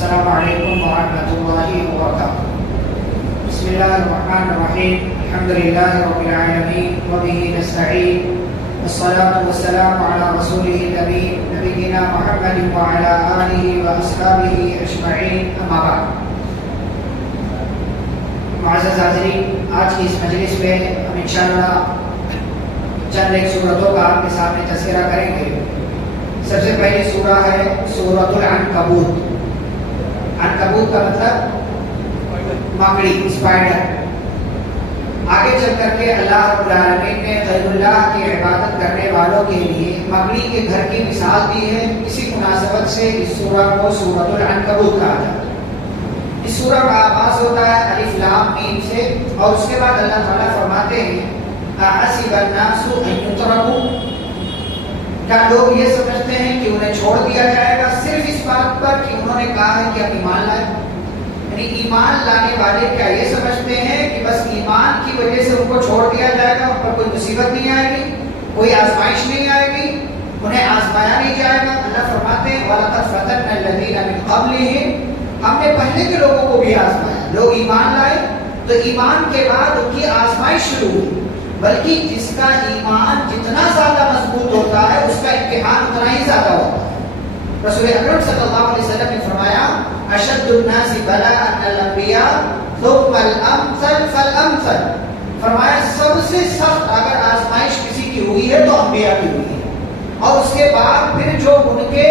السلام علیکم ورحمۃ اللہ وبرکاتہ۔ بسم اللہ الرحمن الرحیم، الحمد للہ رب العالمین وبہ نستعین، والصلاة والسلام علی رسولہ الامین نبینا محمد وعلی آلہ واصحابہ اجمعین، اما بعد۔ معزز حاضرین، آج کی اس مجلس میں ہم انشاءاللہ چند ایک صورتوں کا آپ کے سامنے تذکرہ کریں گے۔ سب سے پہلی سورہ ہے سورۃ العنکبوت۔ عنکبوت کا مطلب مکڑی، اسپائڈر۔ آگے چل کر کے اللہ رب العالمین نے غیر اللہ کی عبادت کرنے والوں کے لیے مکڑی کے گھر کی مثال دی ہے۔ اسی مناسبت سے اس سورہ کو سورۃ العنکبوت کہا جاتا ہے۔ اس سورہ کا آغاز ہوتا ہے الف لام میم سے، اور اس کے بعد اللہ تعالیٰ فرماتے ہیں احسب الناس ان یترکوا، کیا لوگ یہ سمجھتے ہیں کہ انہیں چھوڑ دیا جائے گا صرف اس بات پر کہ انہوں نے کہا ہے کہ ہم ایمان لائے؟ یعنی ایمان لانے والے کیا یہ سمجھتے ہیں کہ بس ایمان کی وجہ سے ان کو چھوڑ دیا جائے گا، ان پر کوئی مصیبت نہیں آئے گی، کوئی آزمائش نہیں آئے گی، انہیں آزمایا نہیں جائے گا؟ اللہ فرماتے ہیں وَلَقَدْ فَتَنَّا الَّذِينَ مِن قَبْلِهِمْ، ہم نے پہلے کے لوگوں کو بھی آزمایا۔ لوگ ایمان لائے تو ایمان کے بعد ان کی آزمائش شروع ہوئی، بلکہ جس کا ایمان جتنا زیادہ مضبوط ہوتا ہے اس کا امتحان اتنا ہی زیادہ ہوتا ہے۔ رسول اکرم صلی اللہ علیہ وسلم نے فرمایا اشد الناس بلاء الانبیاء ثم الامثل فالامثل، فرمایا سب سے سخت اگر آزمائش کسی کی ہوئی ہے تو انبیاء کی ہوئی ہے، اور اس کے بعد پھر جو ان کے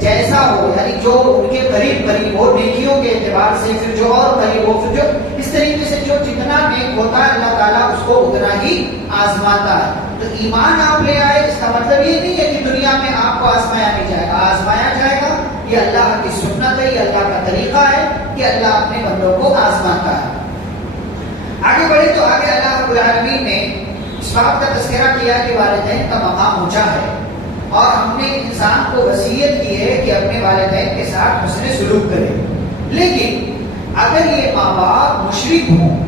جیسا ہو، یعنی جو ان کے قریب ہو نیکیوں کے اعتبار سے، پھر جو اور قریب ہو، پھر جو اس طریقے سے جو جتنا نیک ہوتا ہے اللہ تعالیٰ اس کو اتنا ہی آزماتا ہے۔ تو ایمان آپ لے آئے، اس کا مطلب یہ نہیں ہے کہ دنیا میں آپ کو آزمایا نہیں جائے گا، آزمایا جائے گا۔ یہ اللہ کی سنت ہے، یہ اللہ کا طریقہ ہے کہ اللہ اپنے بندوں کو آزماتا ہے۔ آگے بڑھے تو آگے اللہ رب العالمین نے اس بات کا تذکرہ کیا کہ والدین کا مقام اونچا ہے، اور ہم نے انسان کو وصیت کی ہے کہ اپنے والدین کے ساتھ حسن سلوک کرے۔ لیکن اگر یہ ماں باپ مشرک ہوں،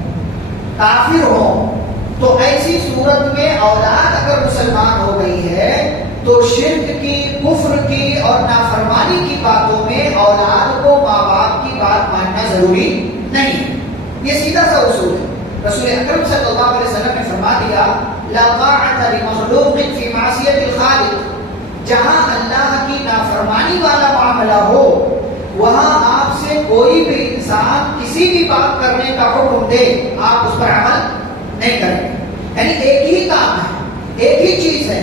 کافر ہوں، تو ایسی صورت میں اولاد اگر مسلمان ہو گئی ہے تو شرک کی، کفر کی اور نافرمانی کی باتوں میں اولاد کو ماں باپ کی بات ماننا ضروری نہیں۔ یہ سیدھا سا اصول ہے۔ رسول اکرم صلی اللہ علیہ وسلم نے فرما دیا لا طاعۃ لمخلوق فی معصیۃ الخالق، جہاں اللہ کی نافرمانی والا معاملہ ہو وہاں آپ سے کوئی بھی انسان کسی بھی بات کرنے کا حکم دے آپ اس پر عمل نہیں کریں۔ یعنی ایک ہی کام ہے، ایک ہی چیز ہے،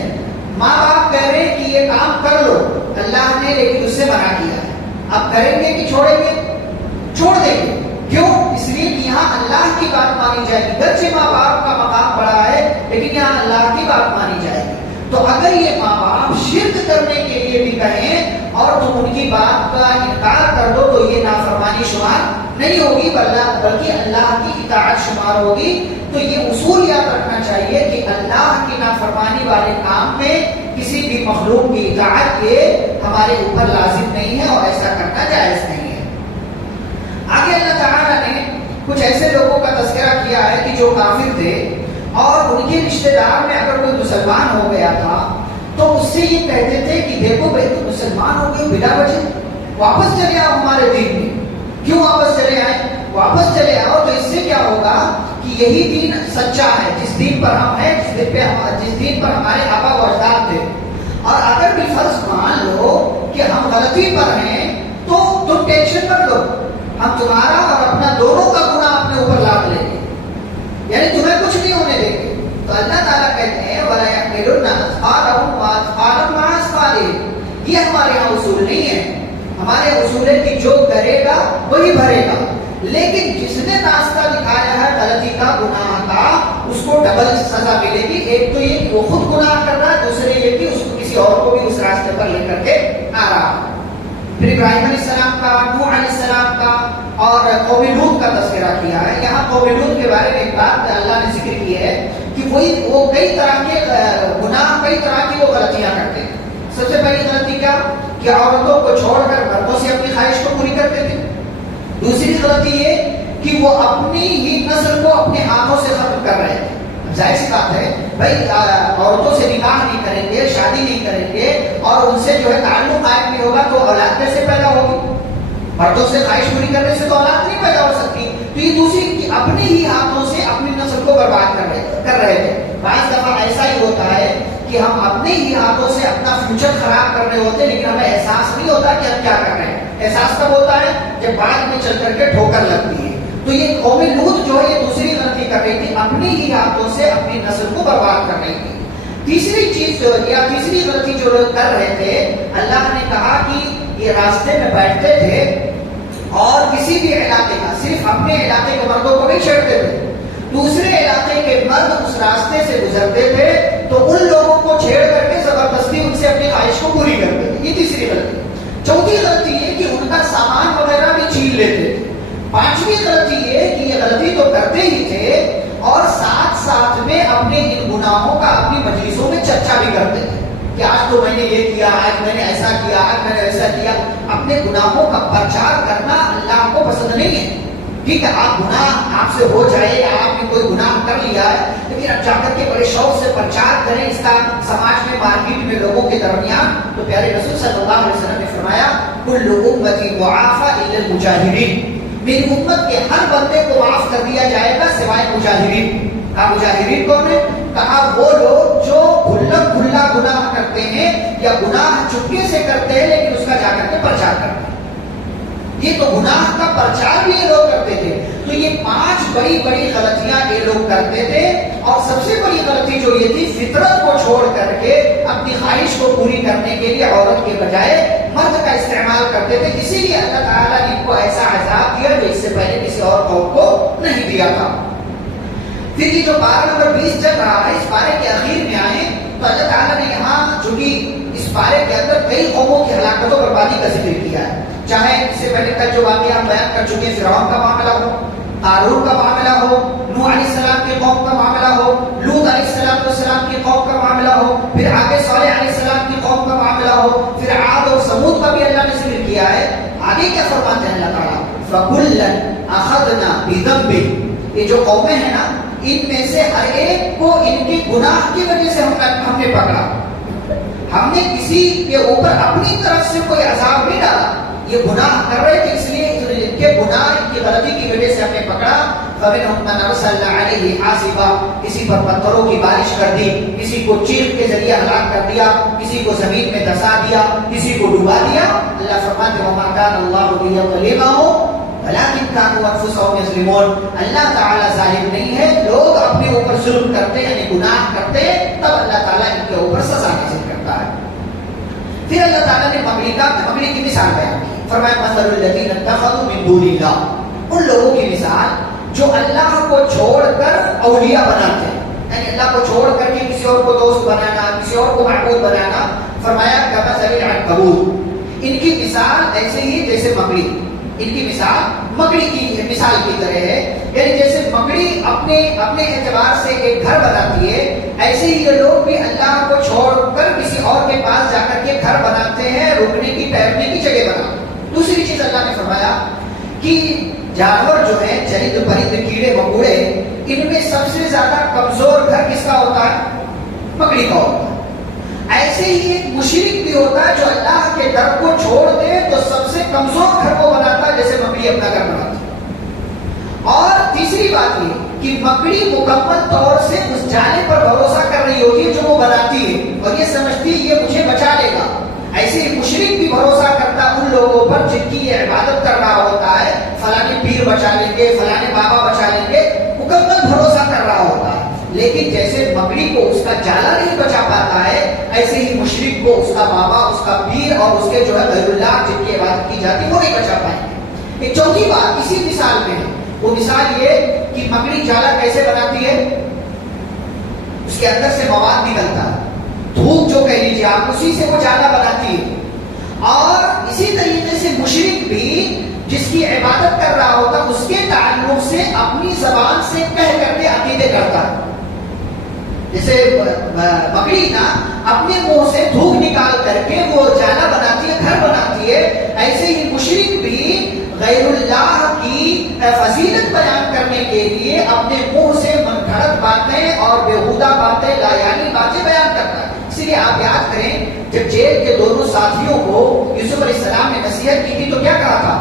ماں باپ کہہ رہے ہیں کہ یہ کام کر لو، اللہ نے لیکن اس سے منع کیا ہے، اب کریں گے کہ چھوڑیں گے؟ چھوڑ دیں گے۔ کیوں؟ اس لیے کہ یہاں اللہ کی بات مانی جائے گی، گرچہ ماں باپ کا مقام بڑا ہے لیکن یہاں اللہ کی بات مانی جائے گی۔ تو اگر یہ ماں باپ شرک کرنے کے لیے بھی کہیں اور تم ان کی بات کا انکار کر دو تو یہ نافرمانی شمار نہیں ہوگی، بلکہ اللہ کی اطاعت شمار ہوگی۔ تو یہ اصول یاد رکھنا چاہیے کہ اللہ کی نافرمانی والے کام میں کسی بھی مخلوق کی اطاعت یہ ہمارے اوپر لازم نہیں ہے اور ایسا کرنا جائز نہیں ہے۔ آگے اللہ تعالیٰ نے کچھ ایسے لوگوں کا تذکرہ کیا ہے کہ جو کافر تھے اور ان کے رشتہ دار میں اگر کوئی مسلمان ہو گیا تھا تو اس سے یہ کہتے تھے کہ دیکھو بھائی تم مسلمان ہو گئے بلا وجہ، واپس چلے آؤ ہمارے دین میں۔ کیوں واپس چلے آئے؟ واپس چلے آؤ تو اس سے کیا ہوگا کہ یہی دین سچا ہے، جس دین پر ہم ہیں، جس دین پر ہمارے آبا و اجداد تھے۔ اور اگر بھی فرض مان لو کہ ہم غلطی پر ہیں تو تم ٹینشن مت لو، ہم تمہارا اور اپنا دونوں کا گناہ اپنے اوپر لاد لیں گے، یعنی تمہیں کچھ نہیں ہونے دیں گے۔ تو اللہ تعالیٰ کہتے ہیں وَلَا يَحْمِلُنَّ أَثْقَالَهُمْ وَأَثْقَالًا مَعَ أَثْقَالِهِمْ، یہ ہمارے یہاں اصول نہیں ہے۔ ہمارے اصول ہے کہ جو کرے گا وہی بھرے گا، لیکن جس نے راستہ دکھایا ہے غلطی کا، گناہ کا، اس کو ڈبل سزا ملے گی۔ ایک تو یہ کہ وہ خود گناہ کر رہا ہے، دوسرے یہ کہ اس کو کسی اور کو بھی اس راستے پر لے کر کے آ رہا ہے۔ پھر ابراہیم علیہ السلام کا، نوح علیہ السلام کا اور قوم لوط کا تذکرہ کیا ہے۔ یہاں قوم لوط کے بارے میں ایک بات اللہ نے ذکر کی ہے کہ وہ کئی طرح کے گناہ، کئی طرح کی وہ غلطیاں کرتے ہیں۔ سب سے پہلی غلطی کیا کہ عورتوں کو چھوڑ کر مردوں سے اپنی خواہش کو پوری کرتے تھے۔ دوسری غلطی یہ کہ وہ اپنی ہی نسل کو اپنے ہاتھوں سے ختم کر رہے تھے۔ ظاہر سی بات ہے بھائی، عورتوں سے نکاح نہیں کریں گے، شادی نہیں کریں گے اور ان سے جو ہے تعلق قائم نہیں ہوگا تو اولاد کیسے پیدا ہوگی؟ مردوں سے خواہش پوری کرنے سے تو اولاد نہیں پیدا ہو سکتی، تو یہ دوسری اپنے ہی ہاتھوں سے اپنی نسل کو برباد کر رہے تھے۔ بعض دفعہ ایسا ہی ہوتا ہے کہ ہم اپنے ہی ہاتھوں سے اپنا فیوچر خراب کر رہے ہوتے ہیں، لیکن ہمیں احساس نہیں ہوتا کہ ہم کیا کر رہے ہیں۔ احساس تب ہوتا ہے جب بعد میں چل کر کے ٹھوکر لگتی ہے۔ تو یہ قوم لوط جو ہے یہ دوسری غلطی کر رہی تھی، اپنے ہی ہاتھوں سے اپنی نسل کو برباد کر رہی تھی۔ تیسری چیز جو یا تیسری غلطی جو لوگ کر رہے تھے، اللہ نے کہا کہ یہ راستے میں بیٹھتے تھے اور کسی بھی علاقے کا، صرف اپنے علاقے کے مردوں کو نہیں چھیڑتے تھے، دوسرے علاقے کے مرد اس راستے سے گزرتے تھے تو ان لوگوں کو چھیڑ کر کے زبردستی ان سے اپنی خواہش کو پوری کرتے تھے۔ یہ تیسری غلطی۔ چوتھی غلطی یہ کہ ان کا سامان وغیرہ بھی چھین لیتے تھے۔ پانچویں غلطی یہ کہ یہ غلطی تو کرتے ہی تھے اور ساتھ ساتھ میں اپنے ان گناہوں کا اپنی مجلسوں میں چرچا بھی کرتے تھے کہ آج تو میں نے یہ کیا، آج میں نے ایسا کیا، آج میں نے ایسا کیا۔ اپنے گناہوں کا پرچار کرنا اللہ کو پسند نہیں ہے۔ ٹھیک ہے، آپ گناہ آپ سے ہو جائے، آپ نے کوئی گناہ کر لیا ہے، لیکن اب جا کر کے بڑے شوق سے پرچار کریں اس کا سماج میں، مارکیٹ میں، لوگوں کے درمیان۔ تو پیارے رسول صلی اللہ علیہ وسلم نے فرمایا کل امتی معافی الا المجاہرین، میری امت کے ہر بندے کو معاف کر دیا جائے گا سوائے مجاہرین۔ کہا مجاہرین کون ہے؟ کہا وہ لوگ جو کھلا گناہ کرتے ہیں یا گناہ چپکے سے کرتے ہیں لیکن اس کا جا کر کے پرچار کرتے ہیں۔ یہ تو گناہ کا پرچار بھی یہ لوگ کرتے تھے۔ تو یہ 5 بڑی بڑی غلطیاں یہ لوگ کرتے تھے، اور سب سے بڑی غلطی جو یہ تھی فطرت کو چھوڑ کر کے اپنی خواہش کو پوری کرنے کے لیے عورت کے بجائے مرد کا استعمال کرتے تھے۔ اسی لیے اللہ تعالیٰ نے ان کو ایسا عذاب دیا جو اس سے پہلے کسی اور قوم کو نہیں دیا تھا۔ پھر یہ جو پارہ نمبر 20 چل رہا ہے، اس پارے کے اخیر میں آئے تو اللہ تعالیٰ نے یہاں چونکہ اس پارے کے اندر کئی قوموں کی ہلاکت و بربادی کا ذکر کیا ہے، چاہے اس سے پہلے تک جو واقعہ ہم بیان کر چکے ہیں، فرعون کا معاملہ ہو، قارون کا معاملہ ہو، نوح علیہ السلام کی قوم کا معاملہ ہو، لوط علیہ السلام کی قوم کا معاملہ ہو، پھر آگے صالح علیہ السلام کی قوم کا معاملہ ہو، پھر عاد اور سمود کا بھی اللہ نے ذکر کیا ہے۔ آگے کیا فرماتے ہیں اللہ تعالیٰ؟ فَكُلًّا أَخَذْنَا بِذَنبِهِ، یہ جو قومیں ہیں نا، ان میں سے ہر ایک کو ان کے گناہ کی وجہ سے ہم نے پکڑا۔ ہم نے کسی کے اوپر اپنی طرف سے کوئی عذاب نہیں ڈالا، یہ گناہ کر رہے تھے اس لیے ان کے گناہ، ان کی غلطی کی وجہ سے ہم نے پکڑا۔ فَمِنْهُمْ مَنْ أَرْسَلْنَا عَلَيْهِ حَاصِبًا، کسی پر پتھروں کی بارش کر دی، کسی کو چیخ کے ذریعے ہلاک کر دیا، کسی کو زمین میں دھسا دیا، کسی کو ڈوبا دیا۔ اللہ فرماتے ہیں وَمَا كَانَ اللَّهُ لِيَظْلِمَهُمْ وَلَٰكِن كَانُوا أَنفُسَهُمْ يَظْلِمُونَ، اللہ تعالیٰ ظالم نہیں ہے، لوگ اپنے اوپر ظلم کرتے یعنی گناہ کرتے، تب اللہ تعالیٰ ان کے اوپر سزا نازل کرتا ہے۔ پھر اللہ تعالیٰ نے مگری کی مثال بیان کی، فرمایا مثل الذین اتخذوا من دون اللہ، ان لوگوں کی مثال جو اللہ کو چھوڑ کر اولیاء بناتے ہیں، یعنی اللہ کو چھوڑ کر کے کسی اور کو دوست بنانا، کسی اور کو معبود بنانا۔ فرمایا کمثل العنکبوت، ان کی مثال ایسے ہی جیسے مکڑی، ان کی مثال مکڑی کی مثال کی طرح ہے، یعنی جیسے مکڑی اپنے اعتبار سے ایک گھر بناتی ہے، ایسے ہی یہ لوگ بھی اللہ کو چھوڑ کر کسی اور کے پاس جا کر کے گھر بناتے ہیں، رکنے کی ٹھہرنے کی جگہ بناتے ہیں۔ دوسری چیز اللہ نے فرمایا کہ جانور جو ہیں، چرند پرند کیڑے مکوڑے، ان میں سب سے زیادہ کمزور گھر کس کا ہوتا ہے؟ مکڑی کا ہوتا ہے۔ ایسے ہی ایک مشرک بھی ہوتا ہے جو اللہ کے در کو چھوڑ دے تو سب سے کمزور گھر کو بناتا ہے، جیسے مکڑی اپنا گھر بناتی ہے۔ اور تیسری بات یہ کہ مکڑی مکمل طور سے اس جانے پر بھروسہ کر رہی ہوتی ہے جو وہ بناتی ہے، اور یہ سمجھتی ہے یہ مجھے بچا لے گا۔ ایسے ہی مشرک بھی بھروسہ کرتا ان لوگوں پر جن کی یہ عبادت کر رہا ہوتا ہے، فلانے پیر بچا لیں گے، فلانے بابا بچا لیں گے، مکمل بھروسہ کر رہا ہوتا ہے۔ لیکن جیسے مکڑی کو اس کا جالا نہیں بچا پاتا ہے، ایسے ہی مشرک کو اس کا بابا، اس کا پیر اور اس کے جو ہے غیر اللہ جن کی عبادت کی جاتی وہ نہیں بچا پائیں گے۔ ایک چوتھی بات اسی مثال میں ہے، وہ مثال یہ کہ مکڑی جالا کیسے بناتی ہے؟ اس کے اندر سے مواد نکلتا ہے، دھوپ جو کہہ لیجیے آپ، اسی سے وہ جالا بناتی ہے۔ اور اسی طریقے سے مشرک بھی جس کی عبادت کر رہا ہوتا اس کے تعلق سے اپنی زبان سے کہہ کر کے عقیدے کرتا ہے۔ جیسے مکڑی نا اپنے منہ سے دھوپ نکال کر کے وہ جالا بناتی ہے، گھر بناتی ہے، ایسے ہی مشرک بھی غیر اللہ کی فضیلت بیان کرنے کے لیے اپنے منہ سے من گھڑت باتیں اور بیہودہ باتیں، لایانی باتیں بیان کرتا ہے۔ اس لیے آپ یاد کریں جب جیل کے دونوں ساتھیوں کو یوسف علیہ السلام نے نصیحت کی تھی تو کیا کہا تھا؟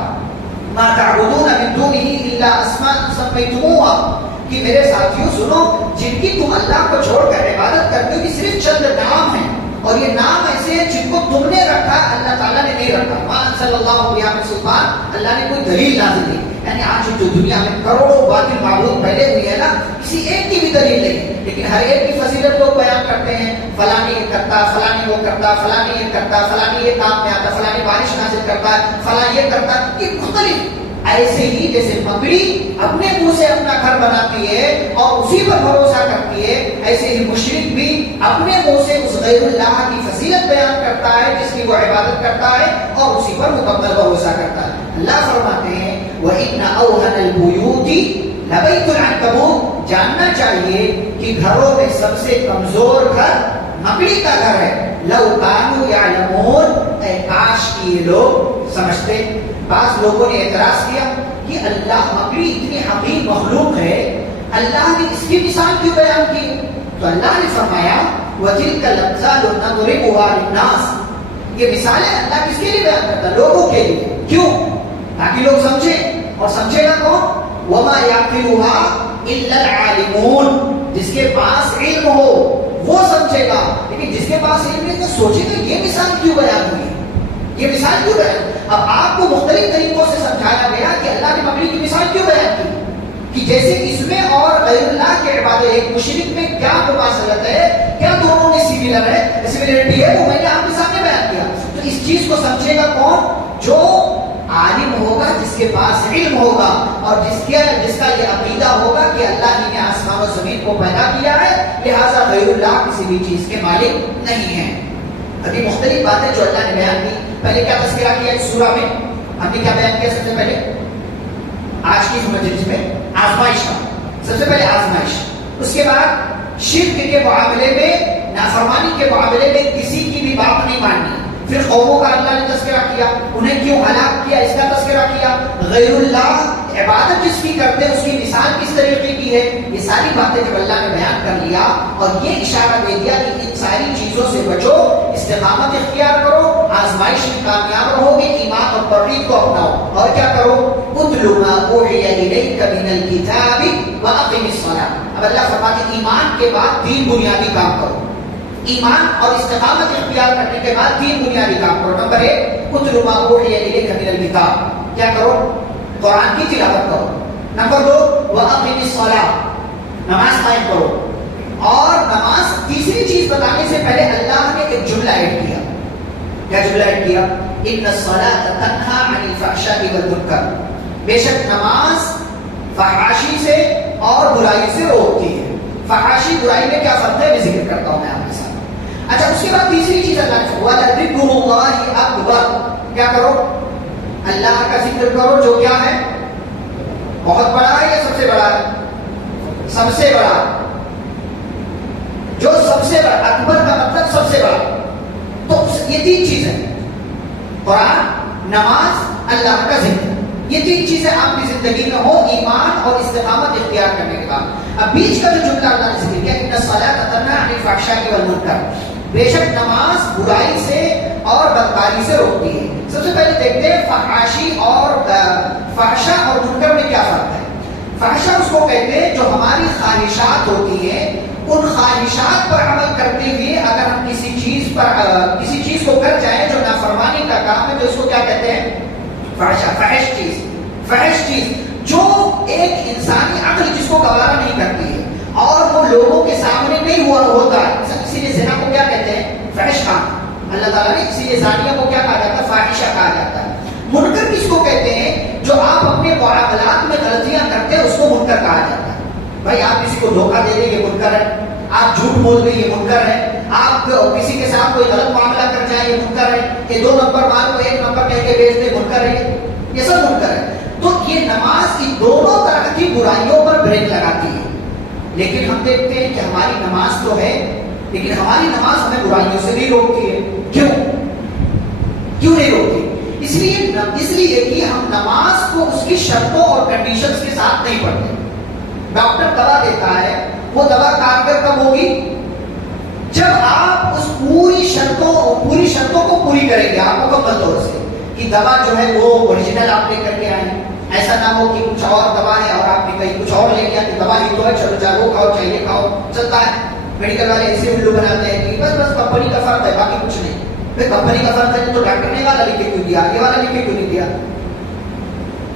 الا اسماء سميتموها، کہ میرے ساتھیوں سنو، جن کی تم اللہ کو چھوڑ کر عبادت کرتے ہو، یہ صرف چند نام ہیں، اور یہ نام ایسے ہیں جن کو تم نے رکھا، اللہ تعالیٰ نے نہیں رکھا. ما انزل اللہ بہا من سلطان، اللہ نے کوئی دلیل نازل نہیں. یعنی آج جو دنیا میں کروڑوں باطل معبود پھیلے ہوئے ہیں نا، کسی ایک کی بھی دلیل نہیں، لیکن ہر ایک کی فضیلت لوگ بیان کرتے ہیں. فلانی یہ کرتا، فلانی وہ کرتا، فلانی یہ کرتا، فلانی یہ کام میں آتا، فلانی بارش نازل کرتا ہے، فلانی یہ کرتا. یہ مختلف ایسے ہی جیسے مکڑی اپنے منہ سے اپنا گھر بناتی ہے اور اسی پر بھروسہ کرتی ہے، ایسے ہی مشرک بھی اپنے منہ سے اس غیر اللہ کی فضیلت بیان کرتا ہے جس کی وہ عبادت کرتا ہے اور اسی پر مکمل بھروسہ کرتا ہے. اللہ فرماتے ہیں وَإِنَّ أَوْهَنَ الْبُيُوتِ لَبَيْتُ الْعَنكَبُوتِ، جاننا چاہیے کہ گھروں میں سب سے کمزور گھر مکڑی کا گھر ہے. لَوْ كَانُوا يَعْلَمُونَ، اے کاش کی یہ لوگ سمجھتے. بعض لوگوں نے اعتراض کیا کہ اللہ مکڑی اتنی حقیر مخلوق ہے، اللہ نے اس کی مثال کیوں بیان کی؟ تو اللہ نے فرمایا وَتِلْكَ الْأَمْثَالُ نَضْرِبُهَا لِلنَّاسِ، یہ مثالیں اللہ کس کے لیے بیان کرتا ہے؟ لوگوں کے لیے. کیوں؟ تاکہ لوگ سمجھیں. اور سمجھے گا کون؟ وَمَا يَعْقِلُهَا إِلَّا الْعَالِمُونَ، جس کے پاس علم ہو وہ سمجھے گا. لیکن جس کے پاس علم نہیں تو سوچے گا یہ مثال کیوں بیان ہوئی، یہ مثال کیوں بیان؟ اب آپ کو مختلف طریقوں سے سمجھایا گیا کہ اللہ نے مکڑی کی مثال کیوں بیان کی، کہ جیسے اس میں اور غیر اللہ کے عبادت ایک مشرک میں کیا مماثلت ہے، کیا دونوں میں سملر ہے، سملرٹی ہے، وہ میں نے آپ کے سامنے بیان کیا. تو اس چیز کو سمجھے گا کون؟ جو عالم ہوگا، جس کے پاس علم ہوگا اور جس کا یہ عقیدہ ہوگا کہ اللہ ہی نے آسمان و زمین کو پیدا کیا ہے، لہذا غیر اللہ کسی بھی چیز کے مالک نہیں ہے. ابھی مختلف باتیں جو اللہ نے بیان کی. پہلے کیا تذکرہ کیا اس سورہ میں؟ ہم نے کیا بیان کیا؟ سب سے پہلے آج کی مجلس میں آزمائش کا، سب سے پہلے آزمائش. اس کے بعد شرک کے معاملے میں، نافرمانی کے معاملے میں کسی کی بھی بات نہیں ماننی. پھر قوموں کا اللہ نے تذکرہ کیا، انہیں کیوں ہلاک کیا اس کا تذکرہ کیا. غیر اللہ عبادت جس کی کرتے ہیں اس کی مثال کس طریقے کی ہے، یہ ساری باتیں جب اللہ نے بیان کر لیا اور یہ اشارہ دے دیا کہ ان ساری چیزوں سے بچو، استقامت اختیار کرو، آزمائش میں کامیاب رہو گے، ایمان اور توحید کو اپناؤ. اور کیا کرو؟ اتل ما اوحی الیک من الکتاب واقم الصلاۃ. اب اللہ فرماتے ہیں ایمان کے بعد تین بنیادی کام کرو. ایمان اور استقامت اختیار کرنے کے بعد تین بنیادی کام کرو. نمبر 1 اتل ما اوحی الیک من الکتاب، کیا کرو؟ قرآن کی تلاوت کرو. نمبر 2 واقم الصلاۃ، نماز قائم کرو. اور نماز، تیسری چیز بتانے سے پہلے اللہ نے ایک جملہ ایڈ کیا. کیا جملہ ایڈ کیا؟ ان الصلاۃ تنہی عن الفحشاء والمنکر، بے شک نماز فحاشی سے اور برائی سے روکتی ہے. فحاشی برائی میں کیا فرق ہے میں ذکر کرتا ہوں میں آپ کے ساتھ. اچھا، اس کے بعد تیسری چیز اللہ نے وَلَذِكْرُ اللَّهِ أَكْبَرُ، کیا کرو؟ اللہ کا ذکر کرو جو کیا ہے؟ بہت بڑا ہے یا سب سے بڑا ہے؟ سب سے بڑا. جو سب سے بڑا، اکبر کا مطلب سب سے بڑا. تو یہ تین چیزیں، قرآن، نماز، اللہ کا ذکر، یہ تین چیزیں آپ کی زندگی میں ہو، ایمان اور استقامت اختیار کرنے کے بعد. اب بیچ کا جو جملہ اللہ نے ذکر کیا ان الصلاۃ تنہی عن الفحشاء والمنکر، بے شک نماز برائی سے اور بدکاری سے روکتی ہے. سب سے پہلے دیکھتے ہیں فحاشی اور فحشا اور منکر میں کیا فرق ہے. فحشا اس کو کہتے ہیں جو ہماری خواہشات ہوتی ہیں، ان خواہشات پر عمل کرتے ہوئے اگر ہم کسی چیز کو کر جائیں جو نافرمانی کا کام ہے تو اس کو کیا کہتے ہیں؟ فحشا. فحش چیز جو ایک انسانی عقل جس کو گوارا نہیں کرتی ہے اور وہ لوگوں کے سامنے نہیں ہوتا ہے. اسی لیے زنا کو کیا کہتے ہیں؟ فحش کام. اللہ تعالیٰ نے اسی لیے زانیہ کو کیا کہا جاتا ہے؟ فاحشہ کہا جاتا ہے. منکر کس کو کہتے ہیں؟ جو آپ اپنے معاملات میں غلطیاں کرتے ہیں اس کو منکر کہا جاتا ہے. بھائی آپ کسی کو دھوکہ دے دیں یہ منکر ہے، آپ جھوٹ بول دیں یہ منکر ہے، آپ کسی کے ساتھ کوئی غلط معاملہ کر جائیں یہ منکر ہے، یہ 2 نمبر مال کو 1 نمبر کہہ کے بیچ دیں منکر ہے، یہ سب منکر ہے. تو یہ نماز ان دونوں طرح کی برائیوں پر بریک لگاتی ہے. لیکن ہم دیکھتے ہیں کہ ہماری نماز تو ہے لیکن ہماری نماز ہمیں برائیوں سے نہیں روکتی ہے. کیوں نہیں روکتی؟ اس لیے کہ ہم نماز کو اس کی شرطوں اور کنڈیشنز کے ساتھ نہیں پڑھتے. ڈاکٹر دوا دیتا ہے، وہ دوا کارگر کب ہوگی؟ جب آپ اس پوری شرطوں کو پوری کریں گے آپ مکمل طور سے کہ دوا جو ہے وہ اوریجنل آپ لے کر کے آئیں، ایسا نہ ہو کہ کچھ اور دوا ہے اور آپ نے کہیں کچھ اور لے لیا کہ دوا ہی تو ہے، چلو چاہے وہ کھاؤ چاہے یہ کھاؤ، چلتا ہے. میڈیکل والے ایسے الو بناتے ہیں کہ بس کمپنی کا فرق ہے، باقی کچھ نہیں. پھر کمپنی کا فرق ہے تو ڈاکٹر نے والا لکھ کے کیوں دیا، یہ والا لکھ کے کیوں نہیں دیا؟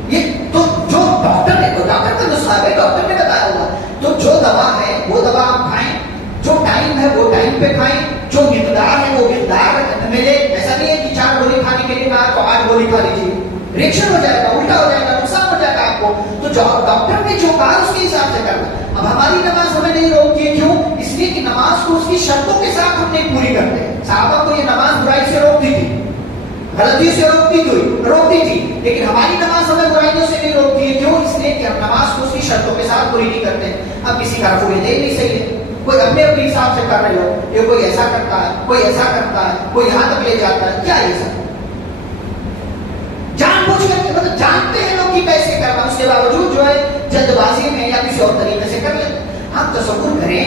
یہ تو جو ڈاکٹر نے، ڈاکٹر کا نسخہ ہے، ڈاکٹر نے بتایا ہوگا. تو جو دوا ہے وہ دوا آپ کھائیں، جو ٹائم ہے وہ ٹائم پہ کھائیں، جو مقدار ہے وہ مقدار ملے. ایسا نہیں ہے کہ 4 گولی کھانے کے لیے کہا تو 8 گولی کھا لیجیے، ریئیکشن ہو جائے گا، الٹا ہو جائے گا، نقصان ہو جائے گا آپ کو. تو جو ڈاکٹر نے جو کہا اس کے حساب سے کرنا. اب ہماری نماز ہمیں نہیں روکتی ہے، کیوں؟ اس لیے کہ نماز کو اس کی شرطوں کے ساتھ ہم نہیں پوری کرتے. صحابہ کو یہ نماز برائی سے روکتی تھی، غلطی سے روکتی تھی، لیکن ہماری نماز ہمیں برائیوں سے نہیں روکتی ہے. کیوں؟ اس لیے کہ ہم نماز کو اس کی شرطوں کے ساتھ پوری نہیں کرتے. اب کسی کا رفع دے نہیں صحیح ہے، کوئی اپنے حساب سے کر رہے ہو، یہ کوئی ایسا کرتا ہے، کوئی ایسا کرتا ہے، کوئی یہاں تک لے جاتا ہے. کیا یہ سب جان بوجھ کر، مطلب جانتے ہیں لوگ کہ کیسے کرنا، اس کے باوجود جو ہے جلد بازی میں یا کسی اور طریقے سے کر لیتے. آپ تصور کریں،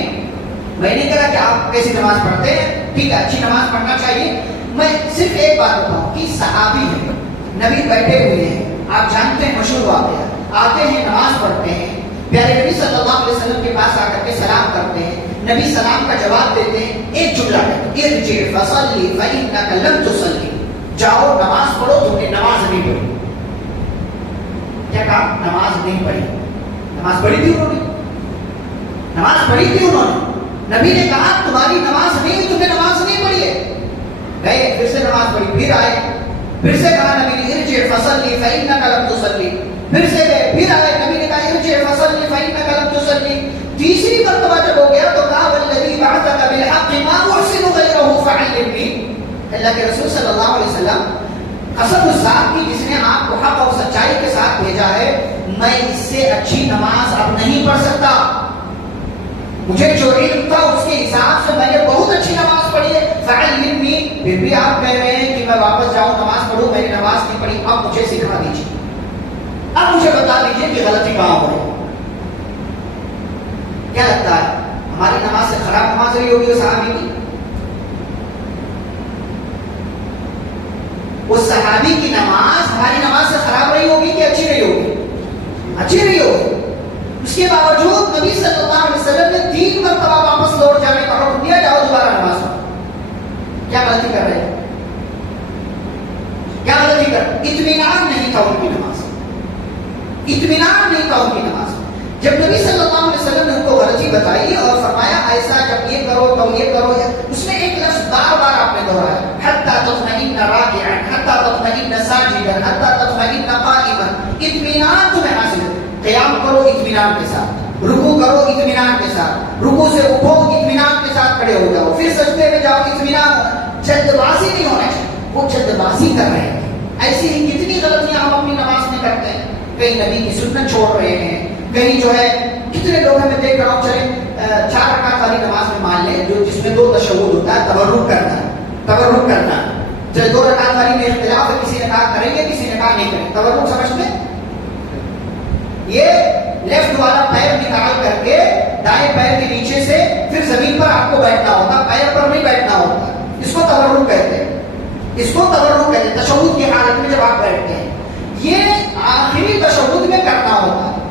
میں نے کہا کہ آپ کیسی نماز پڑھتے ہیں، ٹھیک ہے اچھی نماز پڑھنا چاہیے. میں صرف ایک بات بتاؤں کہ صحابی ہیں، نبی بیٹھے ہوئے ہیں، آپ جانتے ہیں مشہور واقعہ، آتے ہیں نماز پڑھتے ہیں، پیارے نبی صلی اللہ علیہ وسلم کے پاس آ کر کے سلام کرتے ہیں، نبی سلام کا جواب دیتے ہیں، ایک جملہ کہتے ہیں ارجع فصلی فإنک لم تصلی، جاؤ نماز پڑھو، تم نے نماز نہیں پڑھی. کیا کہا؟ نماز نہیں پڑھی. نماز پڑھی تھی انہوں نے، نماز پڑھی تھی انہوں نے. نبی نے کہا تمہاری نماز نہیں ہوئی، تم نے نماز نہیں پڑھی ہے. گئے پھر سے نماز پڑھی، پھر آئے، پھر سے کہا نبی نے ارجع فصلی فإنک لم تصلی، پھر سے گئے، پھر آئے، نبی نے کہا ارجع فصلی فإنک لم تصلی. تیسری مرتبہ جب ہو گیا تو کہا والذی بعثک بالحق ما احسن غیرہ فعلمنی. اللہ کے رسول صلی اللہ علیہ وسلم قسم اس ذات کی جس نے آپ کو حق اور سچائی کے ساتھ بھیجا ہے، میں اس سے اچھی نماز اب نہیں پڑھ سکتا. مجھے جو علم تھا اس کے حساب سے میں نے بہت اچھی نماز پڑھی ہے. فعلمنی، پھر بھی آپ کہہ رہے ہیں کہ میں واپس جاؤں نماز پڑھوں، میں نے نماز نہیں پڑھی، اب مجھے سکھا دیجیے، اب مجھے بتا دیجیے کہ غلطی کہاں ہو رہی. کیا لگتا ہے ہماری نماز سے خراب نماز رہی ہوگی وہ صحابی کی؟ اس صحابی کی نماز ہماری نماز سے خراب رہی ہوگی کہ اچھی رہی ہوگی؟ اچھی رہی ہوگی. اس کے باوجود نبی صلی اللہ علیہ وسلم نے 3 مرتبہ واپس لوٹ جانے کا حکم دیا، جاؤ دوبارہ نماز پڑھو. کیا غلطی کر رہے ہیں؟ کیا غلطی کر؟ اطمینان نہیں تھا ان کی نماز، اطمینان نہیں تھا ان کی نماز. جب نبی صلی اللہ علیہ وسلم نے ان کو غلطی بتائی اور فرمایا ایسا جب یہ کرو تو یہ کرو، اس نے ایک لفظ بار بار آپ نے دہرایا، حتی تطمئن راکعا، حتی تطمئن ساجدا، حتی تطمئن قائما. اطمینان تمہیں حاصل ہے. قیام کرو اطمینان کے ساتھ، رکوع کرو اطمینان کے ساتھ، رکوع سے اٹھو اطمینان کے ساتھ کھڑے ہو جاؤ، پھر سجدے میں جاؤ اطمینان. جلد بازی نہیں ہونا چاہیے، وہ جلد بازی کر رہے ہیں. ایسی ہی کتنی غلطیاں ہم اپنی نماز میں کرتے ہیں. کئی نبی کی سنت چھوڑ رہے ہیں، کہیں جو ہے کتنے لوگ ہیں میں دیکھ رہا ہوں، چلے 4 رکعت والی نماز میں مان لیں جو جس میں 2 تشہد ہوتا ہے، تورک کرنا. چلے 2 رکعت والی میں اختلاف ہے، کسی نے کہا کریں گے، کسی نے کہا نہیں کریں. تورک سمجھتے ہیں؟ یہ لیفٹ والا پیر نکال کر کے دائیں پیر کے نیچے سے پھر زمین پر آپ کو بیٹھنا ہوتا، پیر پر نہیں بیٹھنا ہوتا. اس کو تورک کہتے ہیں، اس کو تورک کہتے ہیں. تشہد کی حالت میں جب آپ بیٹھتے ہیں، یہ آخری تشہد میں کرنا ہوتا ہے،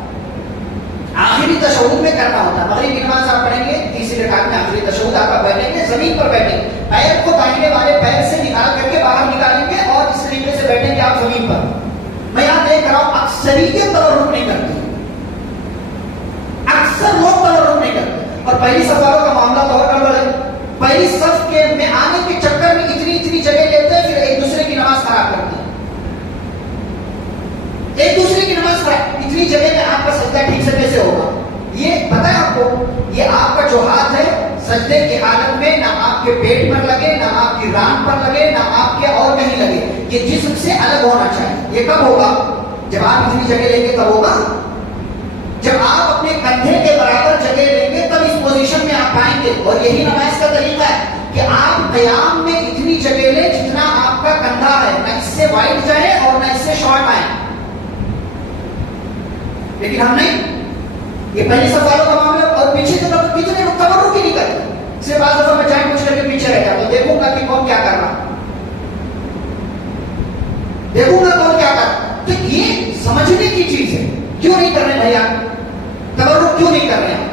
آخری تشہد میں کرنا ہوتا ہے. مغرب کی نماز آپ پڑھیں گے، تیسری رکعت میں آخری تشہد آپ بیٹھیں گے، زمین پر بیٹھیں گے، پیر کو داہنے والے پیر سے نکال کر کے باہر نکالیں گے اور اس طریقے سے بیٹھیں گے آپ زمین پر. میں یہاں دیکھ رہا ہوں اکثریت تورک نہیں کرتی، اکثر لوگ تورک نہیں کرتے. اور پہلی صف والوں کا معاملہ تو اور گڑبڑ ہے. پہلی صف کے میں آنے کے چکر میں اتنی جگہ لیتے ہیں، پھر ایک دوسرے کی نماز خراب کرتے ہیں، ایک دوسرے کی نماز خراب. اتنی جگہ میں آپ کا سجدہ ٹھیک سے کیسے ہوگا؟ یہ پتہ ہے آپ کو، یہ آپ کا جو ہاتھ ہے سجدے کی حالت میں نہ آپ کے پیٹ پر لگے، نہ آپ کی ران پر لگے، نہ آپ کے اور کہیں لگے. یہ جسم سے الگ ہونا چاہیے. یہ کب ہوگا؟ جب آپ اتنی جگہ لیں گے تب ہوگا. جب آپ اپنے کندھے کے برابر جگہ لیں گے تب اس پوزیشن میں آپ آئیں گے. اور یہی نماز کا طریقہ ہے کہ آپ قیام میں اتنی جگہ لیں جتنا آپ کا کندھا ہے، نہ اس سے وائڈ جائے اور نہ اس سے شارٹ آئے. لیکن ہم نہیں، یہ پہلی صف والوں کا معاملہ. اور پیچھے تو کتنے لوگ تورک ہی نہیں کرتے، صرف بعض دفعہ میں جان بوجھ کر کے پیچھے رہ جاتا، دیکھوں گا کہ کون کیا کر رہا، دیکھوں گا کون کیا کر رہا. تو یہ سمجھنے کی چیز کیوں نہیں کر رہے بھیا؟ تبرک کیوں نہیں کر رہے ہیں؟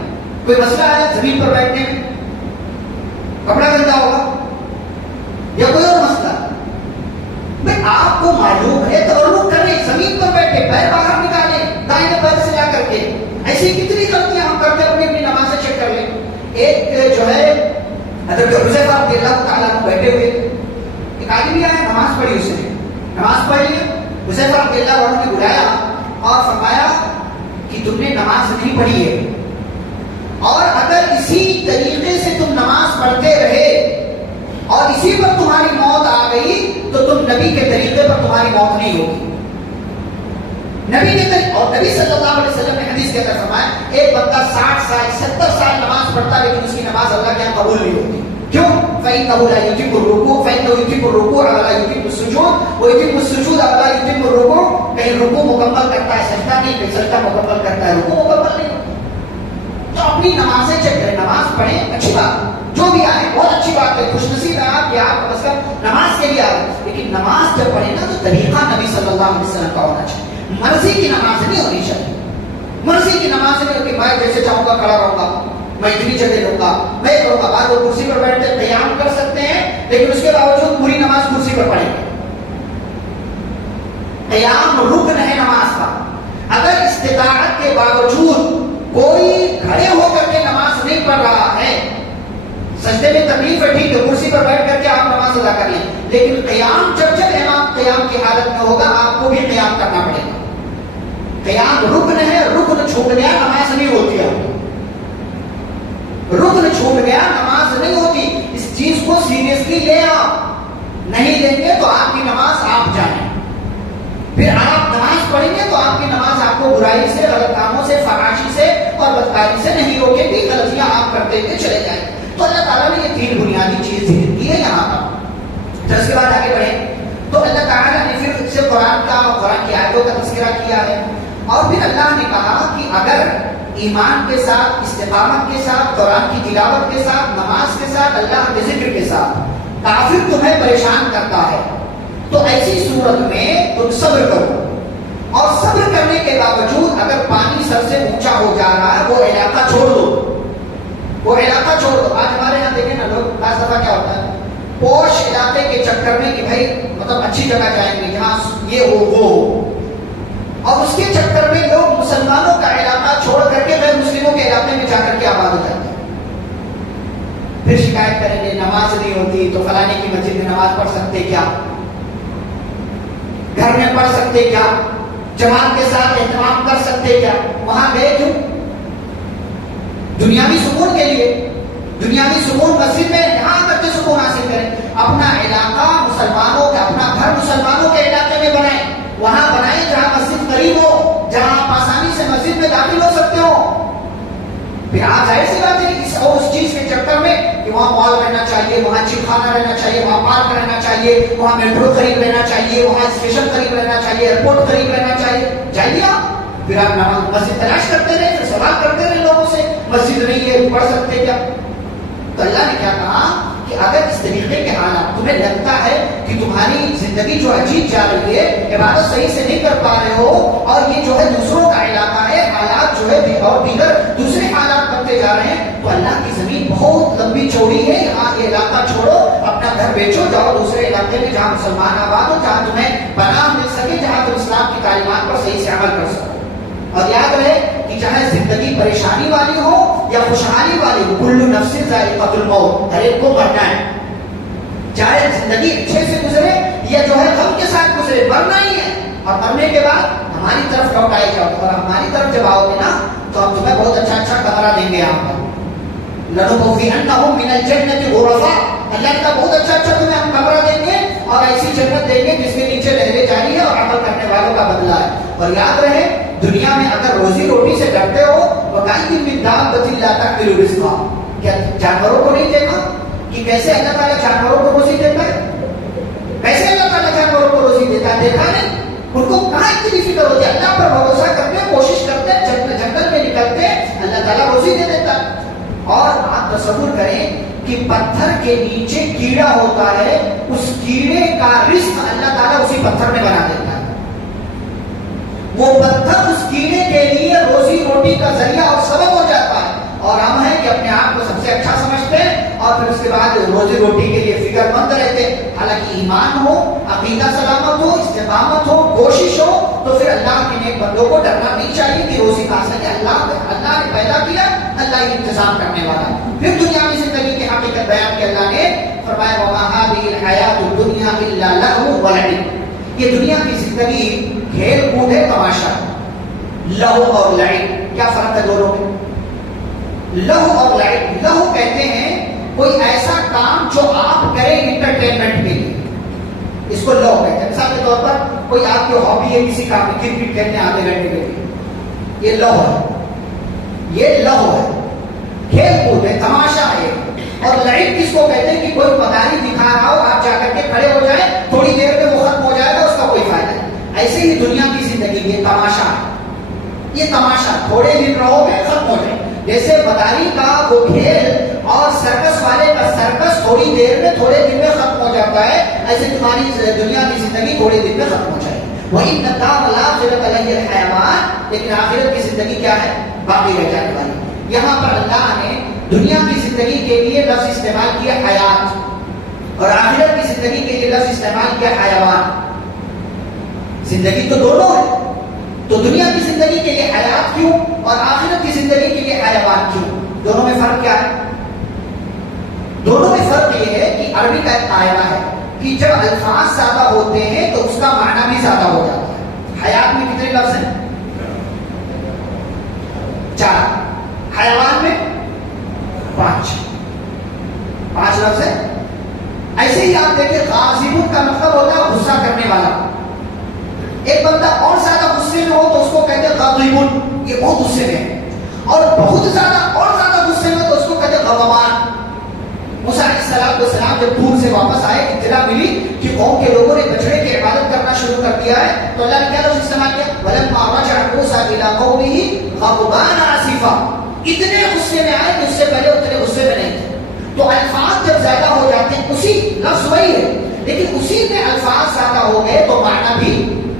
کوئی مسئلہ ہے زمین پر بیٹھنے میں؟ کپڑا گندا ہوگا یا کوئی اور مسئلہ؟ بھائی آپ کو معلوم ہے تبرک کریں، زمین پر بیٹھے پیر باہر نکالیں دائیں پیر سے جا کر کے. ایسی کتنی غلطیاں ہم کرتے ہیں، اپنی نمازیں چیک کر لیں. ایک جو ہے حضرت حذیفہ رضی اللہ تعالیٰ عنہ بیٹھے ہوئے، ایک آدمی آیا، نماز پڑھی، اس نے نماز پڑھ لی. حذیفہ رضی اللہ عنہ نے بلایا اور فرمایا کہ تم نے نماز نہیں پڑھی ہے، اور اگر اسی طریقے سے تم نماز پڑھتے رہے اور اسی پر تمہاری موت آ گئی تو تم نبی کے طریقے پر تمہاری موت نہیں ہوگی. نبی کے طریقے، اور نبی صلی اللہ علیہ وسلم نے حدیث کے اندر فرمایا ایک بندہ 60 سال 70 سال نماز پڑھتا لیکن اس کی نماز اللہ کے یہاں قبول نہیں ہوتی. کیوں؟ فإنه لا يتم الركوع، فإنه يتم الركوع ولا يتم السجود ويتم السجود ولا يتم الركوع. کہیں رکوع مکمل کرتا ہے سجدہ نہیں، کہیں سجدہ مکمل کرتا ہے رکوع مکمل نہیں. تو اپنی نمازیں چیک کریں، نماز پڑھیں، اچھی بات، جو بھی آئے بہت اچھی بات ہے، خوش نصیب ہے آپ کہ آپ بس نماز کے لیے آئے، لیکن نماز جب پڑھیں نا تو طریقہ نبی صلی اللہ علیہ وسلم کا ہونا چاہیے. مرضی کی نماز نہیں ہونی چاہیے. مرضی کی نماز نہیں ہوتی، میں جیسے چاہوں گا کھڑا رہوں گا، میں اتنی جگہ لوں گا، میں کروں گا. بعد وہ کرسی پر بیٹھتے قیام کر سکتے ہیں لیکن اس کے باوجود پوری نماز کرسی پر پڑھیں گے. قیام رکن ہے نماز کا. اگر استطاعت کے باوجود کوئی کھڑے ہو کر کے نماز نہیں پڑھ رہا ہے، سجدے میں تکلیف ہے ٹھیک ہے، کرسی پر بیٹھ کر کے آپ نماز ادا کر لیں، لیکن قیام جب امام قیام کی حالت میں ہوگا آپ کو بھی قیام کرنا پڑے گا. قیام رکن ہے، رکن چھوٹ گیا نماز نہیں ہوتی ہے. رکن چھوٹ گیا نماز نہیں ہوتی. اس چیز کو سیریسلی لے آپ، نہیں لیں گے تو آپ کی نماز آپ جانیں. پھر آپ نماز پڑھیں گے تو آپ کی نماز آپ کو برائی سے، غلط کاموں سے، فحاشی سے اور بدکاری سے نہیں روکے گی. غلطیاں آپ کرتے ہوئے چلے جائیں. تو اللہ تعالیٰ نے یہ 3 بنیادی چیز ذکر کی ہے یہاں پر. پھر اس کے بعد آگے بڑھیں تو اللہ تعالیٰ نے پھر سے قرآن کا اور قرآن کی آیتوں کا تذکرہ کیا ہے. اور پھر اللہ نے کہا کہ اگر ایمان کے ساتھ، استقامت کے ساتھ، قرآن کی تلاوت کے ساتھ، نماز کے ساتھ، اللہ کے ذکر کے ساتھ کافر تمہیں پریشان کرتا ہے تو ایسی صورت میں تم صبر کرو. اور صبر کرنے کے باوجود اگر پانی سر سے اونچا ہو جا رہا ہے وہ علاقہ چھوڑ دو، وہ علاقہ چھوڑ دو. آج ہمارے یہاں دیکھیں نا لوگ بعض دفعہ کیا ہوتا ہے پوش علاقے کے چکر میں کہ بھائی مطلب اچھی جگہ جائیں گے جہاں یہ ہو وہ ہو، اور اس کے چکر میں لوگ مسلمانوں کا علاقہ چھوڑ کر کے غیر مسلموں کے علاقے میں جا کر کے آباد ہو جاتے ہیں. پھر شکایت کریں گے نماز نہیں ہوتی تو فلانے کی مسجد میں نماز پڑھ سکتے کیا، گھر میں پڑھ سکتے کیا، جماعت کے ساتھ اہتمام کر سکتے کیا. وہاں گئے کیوں؟ دنیاوی سکون کے لیے. دنیاوی سکون مسجد میں یہاں کر کے سکون حاصل کریں. اپنا علاقہ مسلمانوں کا، اپنا گھر مسلمانوں کے علاقے میں بنائیں. وہاں بنائیں جہاں مسجد قریب ہو، جہاں آپ آسانی سے مسجد میں داخل ہو سکتے ہو. پھر آپ ظاہر سی بات ہے اس چیز کے چکر میں کہ وہاں مال رہنا چاہیے، وہاں چپ خانہ رہنا چاہیے، وہاں پارک رہنا چاہیے، وہاں میٹرو قریب رہنا چاہیے، وہاں اسٹیشن قریب رہنا چاہیے، ایئرپورٹ قریب رہنا چاہیے. جائیے آپ. پھر آپ نماز مسجد تلاش کرتے رہے، پھر سوال کرتے رہے لوگوں سے مسجد نہیں ہے پڑھ سکتے کیا. تو اللہ نے کیا کہا کہ اگر اس طریقے کے حالات تمہیں لگتا ہے کہ تمہاری زندگی جو عجیب جا رہی ہے، عبادت صحیح سے نہیں کر پا رہے ہو، اور یہ جو ہے دوسروں کا علاقہ ہے، حالات جو ہے اور دیگر دوسرے حالات بنتے جا رہے ہیں، تو اللہ کی زمین بہت لمبی چوڑی ہے. یہاں یہ علاقہ چھوڑو، اپنا گھر بیچو، جاؤ دوسرے علاقے میں جہاں مسلمان آباد ہو، جہاں تمہیں پناہ مل سکے، جہاں تم اسلام کی تعلیمات پر صحیح سے عمل کر سکو. اور یاد رہے کہ چاہے زندگی پریشانی والی ہو یا خوشحالی والی ہو، کل نفس ذائقۃ الموت، ہر ایک کو مرنا ہے. چاہے زندگی اچھے سے گزرے یا جو ہے غم کے ساتھ گزرے، مرنا ہی ہے. اور مرنے کے بعد ہماری طرف لوٹ آئے جاؤ، اور ہماری طرف جب آؤ گے نا تو ہم تمہیں بہت اچھا اچھا کمرہ دیں گے. یہاں پر لنبوئنہم من الجنۃ غرفا، اللہ کا بہت اچھا اچھا تمہیں ہم کمرہ دیں گے اور ایسی جنت دیں گے جس کے نیچے نہریں جاری ہے اور عمل کرنے والوں کا بدلہ ہے. اور یاد رہے دنیا میں اگر روزی روٹی سے ڈرتے ہو، وَكَأَيٍّ مِّن دَابَّةٍ لَّا تَحْمِلُ رِزْقَهَا، کیا جانوروں کو نہیں دیکھا کہ کیسے اللہ تعالیٰ جانوروں کو روزی دیتا ہے؟ کیسے اللہ تعالیٰ جانوروں کو روزی دیتا ہے؟ دیکھا نہیں؟ ان کو کہاں اتنی فکر ہوتی ہے؟ اللہ پر بھروسہ کرتے، کوشش کرتے، جنگل میں نکلتے، اللہ تعالیٰ روزی دے دیتا ہے. اور آپ تصور کریں کہ پتھر کے نیچے کیڑا ہوتا ہے، اس کیڑے کا رزق اللہ تعالیٰ اسی پتھر میں بنا دیتا ہے. وہ پتھر اس کیڑے کے لیے روزی روٹی کا ذریعہ اور سبب ہو جاتا ہے، اور ہم ہیں کہ اپنے آپ کو سب سے اچھا سمجھتے ہیں اور پھر اس کے بعد روزی روٹی کے لیے فکر مند رہتے ہیں۔ حالانکہ ایمان ہو، عقیدہ سلامت ہو، استقامت ہو، کوشش ہو، تو پھر اللہ کے نیک بندوں کو ڈرنا نہیں چاہیے کہ روزی کہاں سے کہ اللہ نے پیدا کیا، اللہ ہی انتظام کرنے والا ہے۔ پھر دنیا کی زندگی کی حقیقت بیان کی اللہ نے فرمایا وَمَا هَٰذِهِ الْحَيَاةُ الدُّنْيَا إِلَّا لَهْوٌ وَلَعِبٌ، یہ دنیا کی زندگی کھیل کود ہے، تماشا۔ لہو اور لعب، کیا فرق ہے دونوں میں؟ لہو اور لعب، لہو کہتے ہیں کوئی ایسا کام جو آپ کریں انٹرٹینمنٹ کے لیے، اس کو لہو کہتے ہیں۔ مثال کے طور پر کوئی آپ کی ہابی ہے کسی کام میں، کرکٹ کھیلنے آدھے گھنٹے کے لیے، یہ لہو ہے، یہ لہو ہے، کھیل کود ہے، تماشا ہے۔ اور لعب کس کو کہتے ہیں کہ کوئی مداری دکھا رہا ہو، آپ جا کر کے کھڑے ہو جائیں، تھوڑی دیر میں وہ ختم ہو جائے گا، اس کا کوئی فائدہ نہیں۔ ایسے ہی دنیا کی زندگی یہ تماشا ہے، یہ تماشا تھوڑے دن رہو گے ختم ہو جائے، جیسے مداری کا وہ کھیل اور سرکس والے کا سرکس تھوڑی دیر میں تھوڑے دن میں ختم ہو جاتا ہے، ایسے تمہاری دنیا کی زندگی تھوڑے دن میں ختم ہو جائے۔ وَإِنَّ الدَّارَ الْآخِرَةَ لَهِيَ الْحَيَوَانُ، لیکن آخرت کی زندگی کیا ہے؟ باقی رہ جانے والی۔ یہاں پر اللہ نے دنیا کی زندگی کے لیے لفظ استعمال کیا حیات، اور آخرت کی زندگی کے لیے لفظ استعمال کیا حیوان۔ زندگی تو دونوں ہے، تو دنیا کی زندگی کے لیے حیات کیوں اور آخرت کی زندگی کے لیے حیوان کیوں؟ دونوں میں فرق کیا ہے؟ دونوں میں فرق یہ ہے کہ عربی کا ایک قاعدہ ہے کہ جب الفاظ زیادہ ہوتے ہیں تو اس کا معنی بھی زیادہ ہو جاتا ہے۔ حیات میں کتنے لفظ ہیں؟ 4، حیوان میں 5 لفظ ہیں۔ ایسے ہی آپ دیکھیں غاضب کا مطلب ہوتا ہے غصہ کرنے والا۔ ایک بندہ اور زیادہ غصے میں ہو تو اس کو کہتے ہیں غاضب، یہ بہت غصے میں ہے، اور بہت زیادہ اور زیادہ غصے میں تو اس کو کہتے ہیں غضبان۔ موسیٰ علیہ السلام جب دور سے واپس آئے، اطلاع ملی کہ قوم کے لوگوں نے بچڑے کی عبادت کرنا شروع کر دیا ہے، تو اللہ نے کیا لفظ استعمال کیا؟ وَلَمَّا رَجَعَ مُوسَىٰ إِلَىٰ قَوْمِهِ غَضْبَانَ آسِفًا، اتنے غصے میں آئے کہ اس سے پہلے اتنے غصے میں نہیں تھے۔ تو الفاظ جب زیادہ ہو جاتے ہیں، اسی لفظ وہی ہے لیکن اسی میں الفاظ زیادہ ہو گئے تو معنی بھی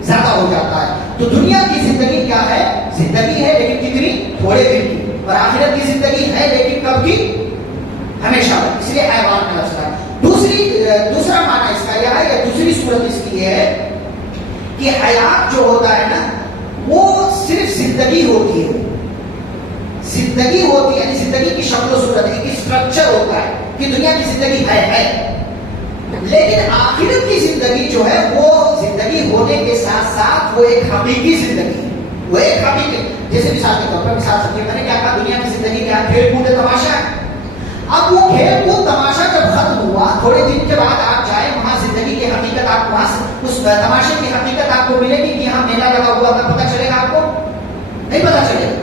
زیادہ ہو جاتا ہے۔ تو دنیا کی زندگی کیا ہے؟ زندگی ہے لیکن کتنی؟ تھوڑے دن کی۔ اور آخرت کی زندگی ہے لیکن کب کی؟ ہمیشہ، اس لیے حیوان کا لفظ ہے۔ دوسرا معنی اس کا یہ ہے، یا دوسری صورت اس کی یہ ہے کہ حیات جو ہوتا ہے نا وہ صرف زندگی ہوتی ہے، زندگی ہوتی ہے، یعنی زندگی کی شکل و صورت، ایک اسٹرکچر ہوتا ہے کہ دنیا کی زندگی ہے، لیکن آخرت کی زندگی جو ہے وہ زندگی ہونے کے ساتھ ساتھ وہ ایک حقیقی زندگی ہے، وہ ایک حقیقی، جیسے مثال کے طور پر مثال سمجھے میں نے کیا کہا، دنیا کی زندگی کیا کھیل کود تماشا ہے۔ اب وہ کھیل کود تماشا جب ختم ہوا، تھوڑے دن کے بعد آپ جائیں وہاں زندگی کی حقیقت آپ وہاں اس تماشے کی حقیقت آپ کو ملے گی کہ یہاں میلہ لگا ہوا تھا، پتہ چلے گا آپ کو؟ نہیں پتہ چلے گا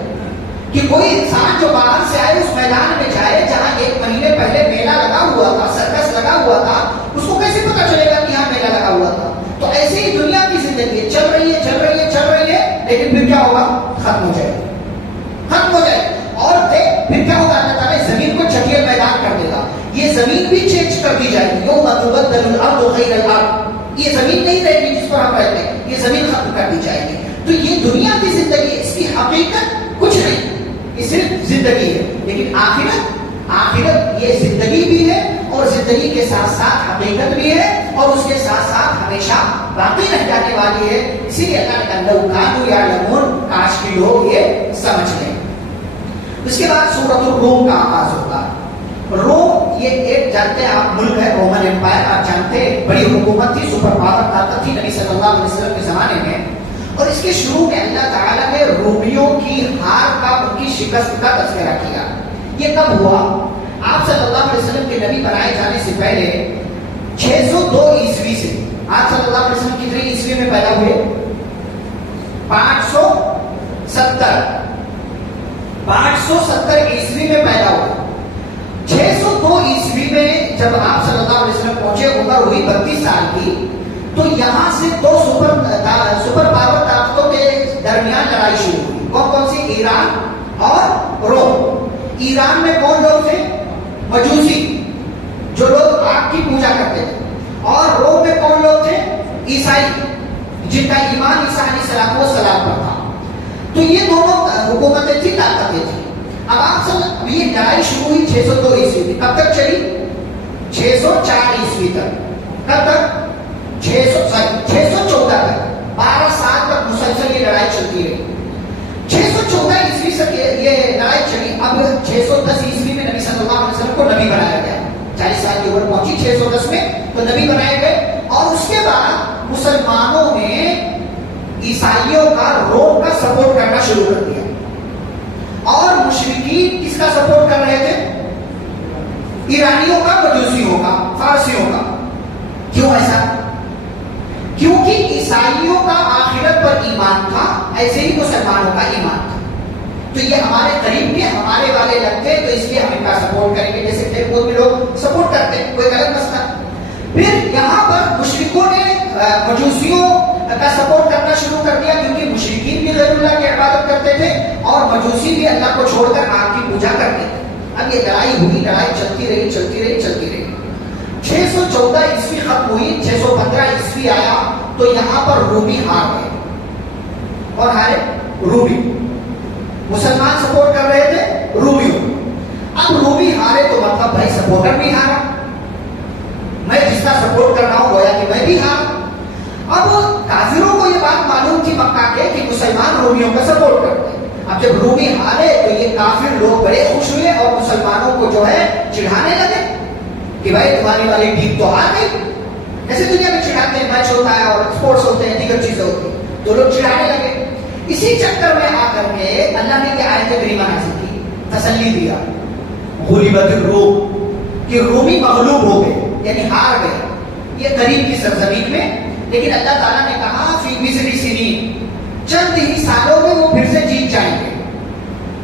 کہ کوئی انسان جو باہر سے آئے اس میدان میں جائے جہاں 1 مہینے پہلے میلہ لگا ہوا تھا، سرکس لگا ہوا تھا، اس کو کیسے پتہ چلے گا کہ یہاں میلہ لگا ہوا تھا؟ تو ایسے ہی دنیا کی زندگی چل رہی ہے چل رہی ہے چل رہی ہے، لیکن پھر کیا ہوگا؟ ختم ہو جائے گا، ختم ہو جائے گا۔ اور دیکھ پھر کیا ہوگا؟ اللہ تعالیٰ زمین کو چٹیل میدان کر دے گا، یہ زمین بھی چینج کر دی جائے گی، یوم تبدل الارض غیر الارض، یہ زمین نہیں رہے گی جس پر ہم رہتے ہیں، یہ زمین ختم کر دی جائے گی۔ تو یہ دنیا کی زندگی، اس کی حقیقت کچھ نہیں، یہ صرف زندگی ہے، لیکن آخرت یہ زندگی بھی ہے اور زندگی کے ساتھ ساتھ حقیقت بھی ہے اور اس کے ساتھ ساتھ ہمیشہ باقی رہ جانے والی ہے۔ اسی لیے اللہ نے کہا لو کانوا یعلمون، کاش کے لوگ یہ سمجھ لیں۔ اس کے بعد سورۃ الروم کا آغاز ہوتا ہے۔ روم یہ ایک جانتے ہیں آپ ملک ہے، رومن امپائر، آپ جانتے ہیں بڑی حکومت تھی، سپر پاور طاقت تھی نبی صلی اللہ علیہ وسلم کے زمانے میں، اور اس کے شروع میں اللہ تعالیٰ نے رومیوں کی ہار کا، ان کی شکست کا تذکرہ کیا۔ یہ کب ہوا؟ آپ صلی اللہ علیہ وسلم کے نبی بنائے جانے سے پہلے 602 عیسوی سے، آپ صلی اللہ علیہ وسلم کتنے عیسوی میں پیدا ہوئے؟ 570 عیسوی میں پیدا ہوا۔ 602 عیسوی میں جب آپ صلی اللہ علیہ وسلم پہنچے، عمر ہوئی 32 سال کی، تو یہاں سے 2 سپر پاور طاقتوں کے درمیان لڑائی شروع ہوئی۔ کون کون سی؟ ایران اور روم۔ ایران میں کون لوگ تھے؟ مجوسی، جو لوگ آگ کی پوجا کرتے تھے، اور روم میں کون لوگ تھے؟ عیسائی، جن کا ایمان عیسیٰ علیہ السلام پر تھا۔ تو یہ دونوں حکومتیں تھی، طاقتیں تھی. اب آپ سب یہ لڑائی شروع ہوئی 602 عیسوی میں. کب تک چلی؟ 604 عیسوی تک. کب تک؟ 614 تک. 12 سال تک مسلسل یہ لڑائی چلتی رہی. 614 عیسوی سے یہ لڑائی چلی. اب 610 عیسوی میں نبی صلی اللہ علیہ وسلم کو نبی بنایا گیا. 40 سال کی عمر پہنچی 610 میں تو نبی بنائے گئے. اور اس کے بعد مسلمانوں نے عیسائیوں کا، روم کا سپورٹ کرنا شروع کر دیا. اور مشرکین کس کا سپورٹ کر رہے تھے؟ ایرانیوں کا، مجوسیوں کا، فارسیوں کا. کیوں ایسا؟ کیونکہ عیسائیوں کا آخرت پر ایمان تھا، ایسے ہی مسلمانوں کا ایمان تھا. تو یہ ہمارے قریب کے ہمارے والے لگتے، تو اس لیے ہم ان کا سپورٹ کریں گے، جیسے کھیل کود میں لوگ سپورٹ کرتے ہیں، کوئی غلط مسئلہ. پھر یہاں پر مشرکوں نے مجوسیوں کا سپورٹ کرنا شروع کر دیا، کیونکہ مشرکین بھی غیر اللہ کی عبادت کرتے تھے اور مجوسی بھی اللہ کو چھوڑ کر آگ کی پوجا کرتے تھے. اب یہ لڑائی ہوئی، لڑائی چلتی رہی چلتی رہی چلتی رہی. 614 عیسوی ختم ہوئی، 615 عیسوی آیا تو یہاں پر رومی ہار گئے. اور ہارے رومی. مسلمان سپورٹ کر رہے تھے رومیوں. اب رومی ہارے تو مطلب بھائی سپورٹر بھی ہارا، میں جس کا سپورٹ کر رہا ہوں گویا کہ میں بھی ہارا. اب کافروں کو یہ بات معلوم تھی مکہ کے کہ مسلمان رومیوں کا سپورٹ کرتے ہیں. اب جب رومی ہارے تو یہ کافر لوگ بڑے خوش ہوئے اور مسلمانوں کو جو ہے چڑھانے لگے کہ بھائی تمہاری والی ٹیم تو ہار گئی. جیسے دنیا میں چڑھاتے ہیں، میچ ہوتا ہے اور اسپورٹس ہوتے ہیں، دیگر چیزیں ہوتی ہیں، تو لوگ چڑھانے لگے. اسی چکر میں آ کر کے اللہ نے یہ آیت کریمہ نازل کی، تسلی دیا. غلبت الروم، کہ رومی مغلوب ہو گئے یعنی ہار گئے. یہ قریب کی سرزمین میں. لیکن اللہ تعالیٰ نے کہا فی بضع سنین، چند ہی سالوں میں وہ پھر سے جیت جائیں گے.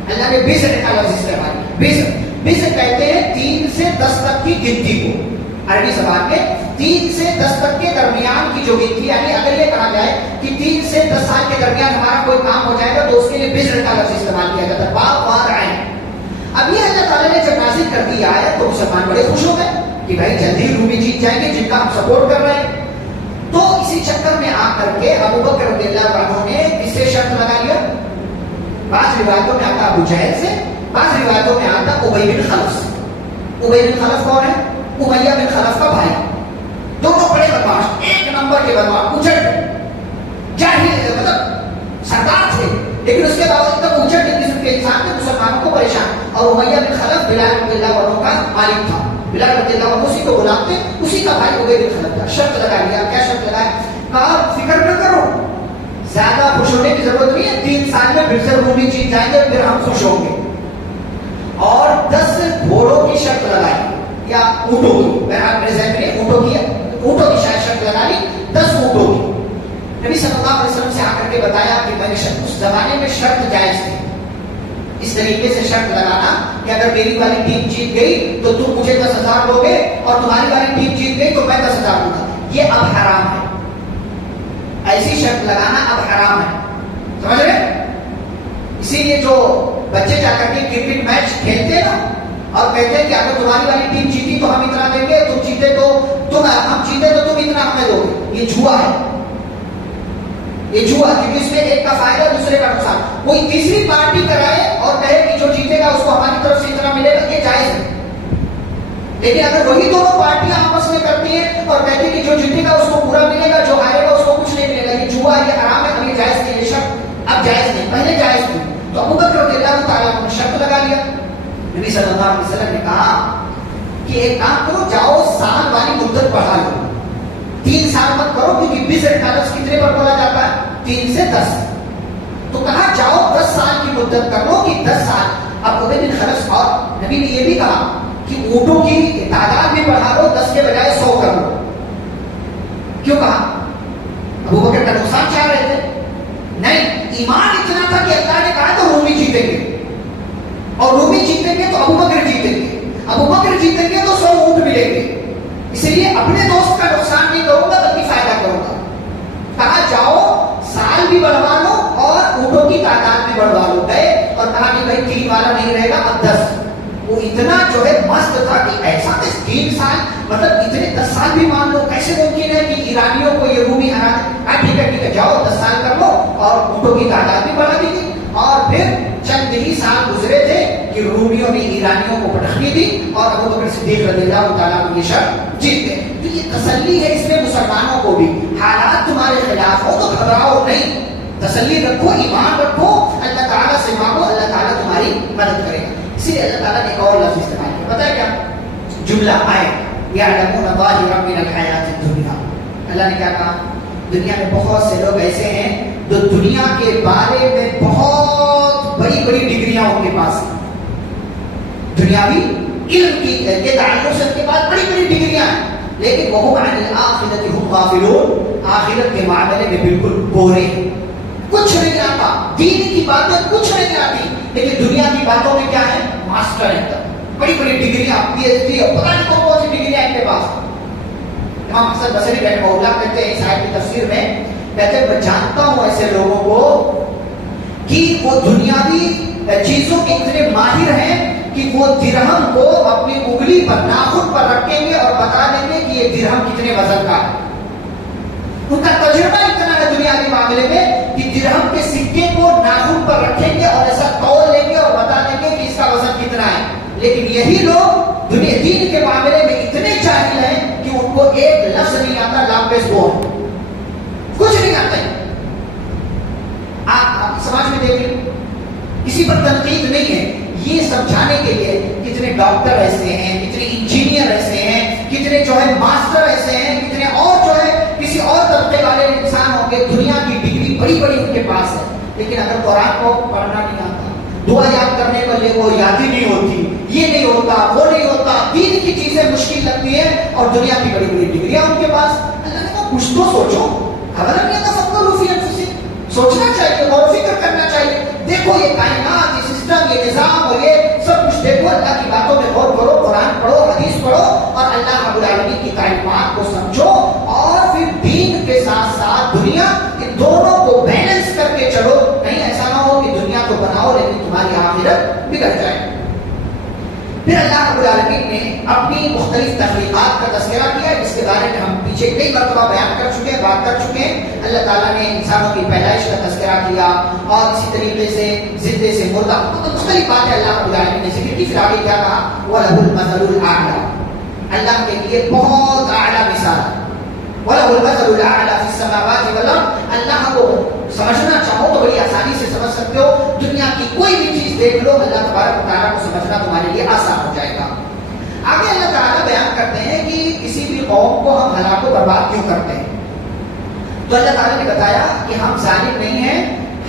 اللہ نے بضع کا لفظ استعمال کیا. بضع کہتے ہیں 3 سے 10 تک کی گنتی کو. عربی زبان میں 3 سے 10 تک کے درمیان کی جو گنتی، یعنی اگر یہ کہا جائے کہ 3 سے 10 سال کے درمیان ہمارا کوئی کام ہو جائے گا تو اس کے لیے بضع کا لفظ استعمال کیا جاتا ہے. باء واو عین. اب یہ اللہ تعالیٰ نے جب نازل کر دی آیت تو مسلمان بڑے خوش ہو گئے کہ بھائی جلدی رومی جیت جائیں گے جن کا ہم سپورٹ کر رہے ہیں. تو اسی چکر میں آ کر کے ابو بکر رضی اللہ عنہ نے کس سے شرط لگا لیا؟ بعض روایتوں میں آتا ابو جہل سے، بعض روایتوں میں آتا ابی بن خلف سے. ابی بن خلف کون ہے؟ امیہ بن خلف کا بھائی. دونوں بڑے بدماش، ایک نمبر کے بدماش، اچھٹ جاہل، مطلب سردار تھے لیکن اس کے باوجود تک اچھٹ قسم کے انسان تھے، مسلمانوں کو پریشان. اور امیہ بن خلف بلال رضی اللہ عنہ کا مالک تھا. بلال رضی اللہ عنہ اسی کو غلام تھے، اسی کا بھائی ابی بن خلف تھا. شرط لگا لیا. کیا شرط لگایا؟ کہا فکر نہ کرو، زیادہ خوش ہونے کی ضرورت نہیں ہے، 3 سال میں پھر سے رومی جیت جائیں گے، پھر ہم خوش ہوں گے. اور 10 گھوڑوں کی شرط لگائی یا اونٹوں کی. بہرحال میرے ذہن میں اونٹوں کی شاید شرط لگا لی، 10 اونٹوں کی. نبی صلی اللہ علیہ وسلم سے آ کر کے بتایا کہ میں نے اس زمانے میں شرط جائز تھی اس طریقے سے شرط لگانا کہ اگر میری والی ٹیم جیت گئی تو تم مجھے 10,000 دو گے اور تمہاری والی ٹیم جیت گئی تو میں 10,000 دوں گا. یہ اب حرام ہے. ایسی شرط لگانا اب حرام ہے، سمجھ رہے؟ اسی لیے جو بچے جا کر کے کرکٹ میچ کھیلتے ہیں نا اور کہتے ہیں کہ اگر تمہاری والی ٹیم جیتی تو ہم اتنا دیں گے، تم جیتے تو ہم جیتے تو تم اتنا ہمیں دو گے. یہ جوا ہے، یہ جوا، کیونکہ اس میں ایک کا فائدہ دوسرے کا نقصان. کوئی تیسری پارٹی کرائے اور کہے کہ جو جیتے گا اس کو ہماری طرف سے اتنا ملے گا، یہ جائز ہے. لیکن اگر وہی دونوں پارٹیاں آپس میں کرتی ہیں اور کہتی ہیں کہ جو جیتے گا اس کو پورا ملے گا، جو ہارے گا اس کو کچھ نہیں ملے گا، یہ جوا، یہ حرام ہے. اب یہ جائز نہیں، یہ شرط اب جائز نہیں، پہلے جائز تھی. تو ابو بکر رضی اللہ تعالیٰ نے شرط لگا لیا. نبی صلی اللہ علیہ وسلم نے کہا کہ ایک کام کرو، جاؤ سال والی مدت بڑھا لو، 3 سال مت کرو، کیونکہ 20 لفظ کتنے پر بولا جاتا ہے؟ 3 سے 10. تو کہا جاؤ 10 سال کی مدت کر لو کہ 10 سال. اب ابی بن خلف اور نبی نے یہ بھی کہا کہ اونٹوں کی تعداد بھی بڑھا لو، 10 کے بجائے 100 کر لو. کیوں کہا؟ ابو بکر کا نقصان چاہ رہے تھے؟ نہیں، ایمان اتنا تھا کہ اللہ نے کہا تو رومی جیتیں گے، اور رومی جیتیں گے تو ابو بکر جیتیں گے، ابو بکر جیتیں گے تو 100 اونٹ ملیں گے. اسی لیے اپنے دوست کا نقصان نہیں کروں گا بلکہ فائدہ کروں گا. کہا جاؤ سال بھی بڑھوا لو اور اونٹوں کی تعداد بھی بڑھوا لو. گئے اور کہا کہ بھائی 3 والا نہیں رہے گا، اب 10. وہ اتنا جو ہے مست تھا کہ ایسا 3 سال مطلب اتنے 10 سال بھی مان لو، کیسے ممکن ہے کہ ایرانیوں کو یہ رومی ہرا دے؟ ٹھیک ہے جاؤ 10 سال کر لو اور اونٹوں کی تعداد بھی بڑھا دیجیے. نے ایرانیوں کو پٹخنی دی اور ابو بکر صدیق رضی اللہ تعالیٰ عنہ یہ شرط جیت گئے. تو یہ تسلی ہے اس میں مسلمانوں کو بھی. حالات تمہارے خلاف ہو تو گھبراؤ نہیں, تسلی رکھو, ایمان رکھو, اللہ تعالیٰ سے مانگو, اللہ تعالیٰ تمہاری مدد کرے گا. اسی لیے اللہ تعالیٰ نے ایک اور لفظ استعمال کیا, پتہ ہے کیا جملہ آئے, یعلمون ظاہرا من الحیات الدنیا. اللہ نے کیا کہا, دنیا میں بہت سے لوگ ایسے ہیں جو دنیا کے بارے میں بہت بڑی بڑی ڈگریاں ان کے پاس ہیں, دنیاوی علم کی تعلق سے ان کے پاس بڑی بڑی ڈگریاں ہیں, لیکن وہ عن الآخرۃ ہم غافلون, آخرت کے معاملے میں بالکل بورے ہیں, کچھ نہیں آتا, دین کی باتیں کچھ نہیں آتی, لیکن دنیا کی باتوں میں کیا ہے, ماسٹر ہے, بڑی بڑی ڈگریاں, پی ایچ ڈی, اور پتہ نہیں کون سی ڈگریاں ان کے پاس. امام حسن بصری رحمہ اللہ کہتے ہیں اس آیت کی تفسیر میں, کہتے ہیں میں جانتا ہوں ایسے لوگوں کو کہ وہ دنیاوی چیزوں کے اتنے ماہر ہیں کہ وہ درہم کو اپنی انگلی پر, ناخن پر رکھیں گے اور بتا دیں گے کہ یہ درہم کتنے وزن کا ہے. ان کا تجربہ اتنا ہے دنیاوی معاملے میں کہ درہم کے سکے کو ناخن پر رکھیں گے اور ایسا تول لیں گے اور بتا دیں گے کہ اس کا وزن کتنا ہے. لیکن یہی لوگ دنیا دین کے معاملے میں اتنے جاہل ہیں کہ ان کو ایک لفظ نہیں آتا, لامپس بول, کچھ نہیں آتا ہے. آپ سماج میں دیکھ لیں, کسی پر تنقید نہیں ہے, یہ سمجھانے کے لیے کتنے ڈاکٹر ایسے ہیں, کتنے انجینئر ایسے ہیں, کتنے جو ہے ماسٹر ایسے ہیں, کتنے اور جو ہے کسی اور طبقے والے انسان ہوں گے, دنیا کی ڈگری بڑی بڑی ان کے پاس ہے, لیکن اگر قرآن کو پڑھنا نہیں آتا, دعا یاد کرنے پر وہ یاد ہی نہیں ہوتی, یہ نہیں ہوتا, وہ نہیں ہوتا, دین کی چیزیں مشکل لگتی ہیں, اور دنیا کی بڑی بڑی ڈگریاں ان کے پاس. اللہ نے کہا کچھ تو سوچو, خبر نہیں آتا سب کو روفی سے سوچنا چاہیے, غور و فکر کرنا چاہیے. دیکھو یہ کائنات, یہ سسٹم, یہ نظام اور یہ سب کچھ دیکھو, اللہ کی باتوں میں غور کرو, قرآن پڑھو, حدیث پڑھو, اور اللہ رب العالمین کی تعلیمات کو سمجھو, اور پھر دین کے ساتھ ساتھ دنیا, ان دونوں کو بیلنس کر کے چلو. نہیں ایسا نہ ہو کہ دنیا تو بناؤ لیکن تمہاری آخرت بگڑ جائے. پھر اللہ رب العالمین نے اپنی مختلف تخلیقات کا تذکرہ کیا, جس کے بارے میں ہم پیچھے کئی مرتبہ بیان کر چکے ہیں, بات کر چکے ہیں. اللہ تعالیٰ نے انسانوں کی پیدائش کا تذکرہ کیا, اور اسی طریقے سے زندے سے مردہ, مختلف باتیں اللہ رب العالمین نے ذکر کی. پھر آگے کیا کہا, وَلَهُ الْمَثَلُ الْأَعْلَى, اللہ کے لیے بہت اعلیٰ مثال. وَلَهُ الْمَثَلُ الْأَعْلَى فِي السَّمَاوَاتِ وَالْأَرْضِ, اللہ کو سمجھنا چاہو تو بڑی آسانی سے سمجھ سکتے ہو. دنیا کی کوئی بھی چیز دیکھ لو, اللہ تبارک و تعالیٰ کو سمجھنا تمہارے لیے آسان ہو جائے گا. آگے اللہ تعالیٰ بیان کرتے ہیں کہ کسی بھی قوم کو ہم ہلاک و برباد کیوں کرتے ہیں. تو اللہ تعالیٰ نے بتایا کہ ہم ظالم نہیں ہیں,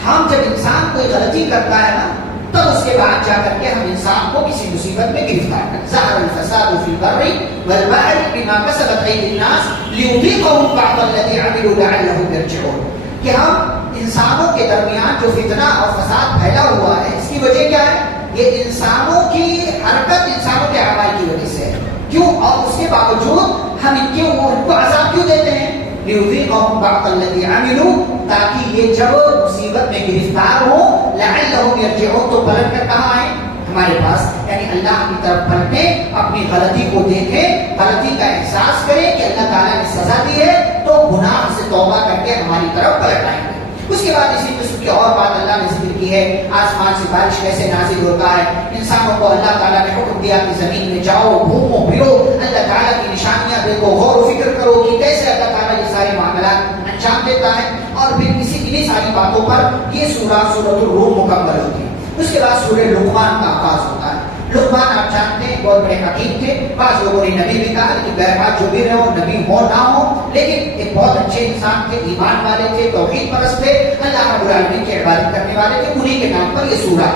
ہم جب انسان کوئی غلطی کرتا ہے نا, تب اس کے بعد جا کر کے ہم انسان کو کسی مصیبت میں گرفتار کرتے. ظہر الفساد فی البر والبحر بما کسبت ایدی الناس لیذیقہم بعض الذی عملوا لعلہم یرجعون, کہ ہم انسانوں کے درمیان جو فتنہ اور فساد پھیلا ہوا ہے, اس کی وجہ کیا ہے, یہ انسانوں کی حرکت, انسانوں کے اعمال کی وجہ سے ہے. کیوں, اور اس کے باوجود ہم ان کو عذاب کیوں دیتے ہیں, لیذیقہم بعض الذی عملوا, تاکہ یہ جب مصیبت میں گرفتار ہو, لعلہم یرجعون, تو پلٹ کر کہاں آئیں, ہمارے پاس, یعنی اللہ کی طرف پلٹیں, اپنی غلطی کو دیکھیں, غلطی کا احساس کریں کہ اللہ تعالیٰ نے سزا دی ہے, تو گناہ سے توبہ کر کے ہماری طرف پلٹ آئیں گے. اس کے بعد اسی قسم کی اور بات اللہ نے ذکر کی ہے, آسمان سے بارش کیسے نازل ہوتا ہے. انسانوں کو اللہ تعالیٰ نے حکم دیا کہ زمین میں جاؤ, گھومو پھرو, اللہ تعالیٰ کی نشانیاں دیکھو, غور و فکر کرو کہ کیسے اللہ تعالیٰ یہ سارے معاملات انجام دیتا ہے. اور پھر انہی ساری باتوں پر یہ سورۃ الروم مکمل ہوتی ہے. اس کے بعد سورہ لقمان کا آغاز ہوتا ہے. لقمان آپ جانتے ہیں بہت بڑے حکیم تھے, بعض لوگوں نے نبی بھی کہا, کہ بہرحال جو بھی رہو, نبی ہو نہ ہو, لیکن ایک بہت اچھے انسان تھے, ایمان والے تھے, توحید پرست تھے, اللہ رب العالمین کی عبادت کرنے والے تھے. انہی کے نام پر یہ سورہ.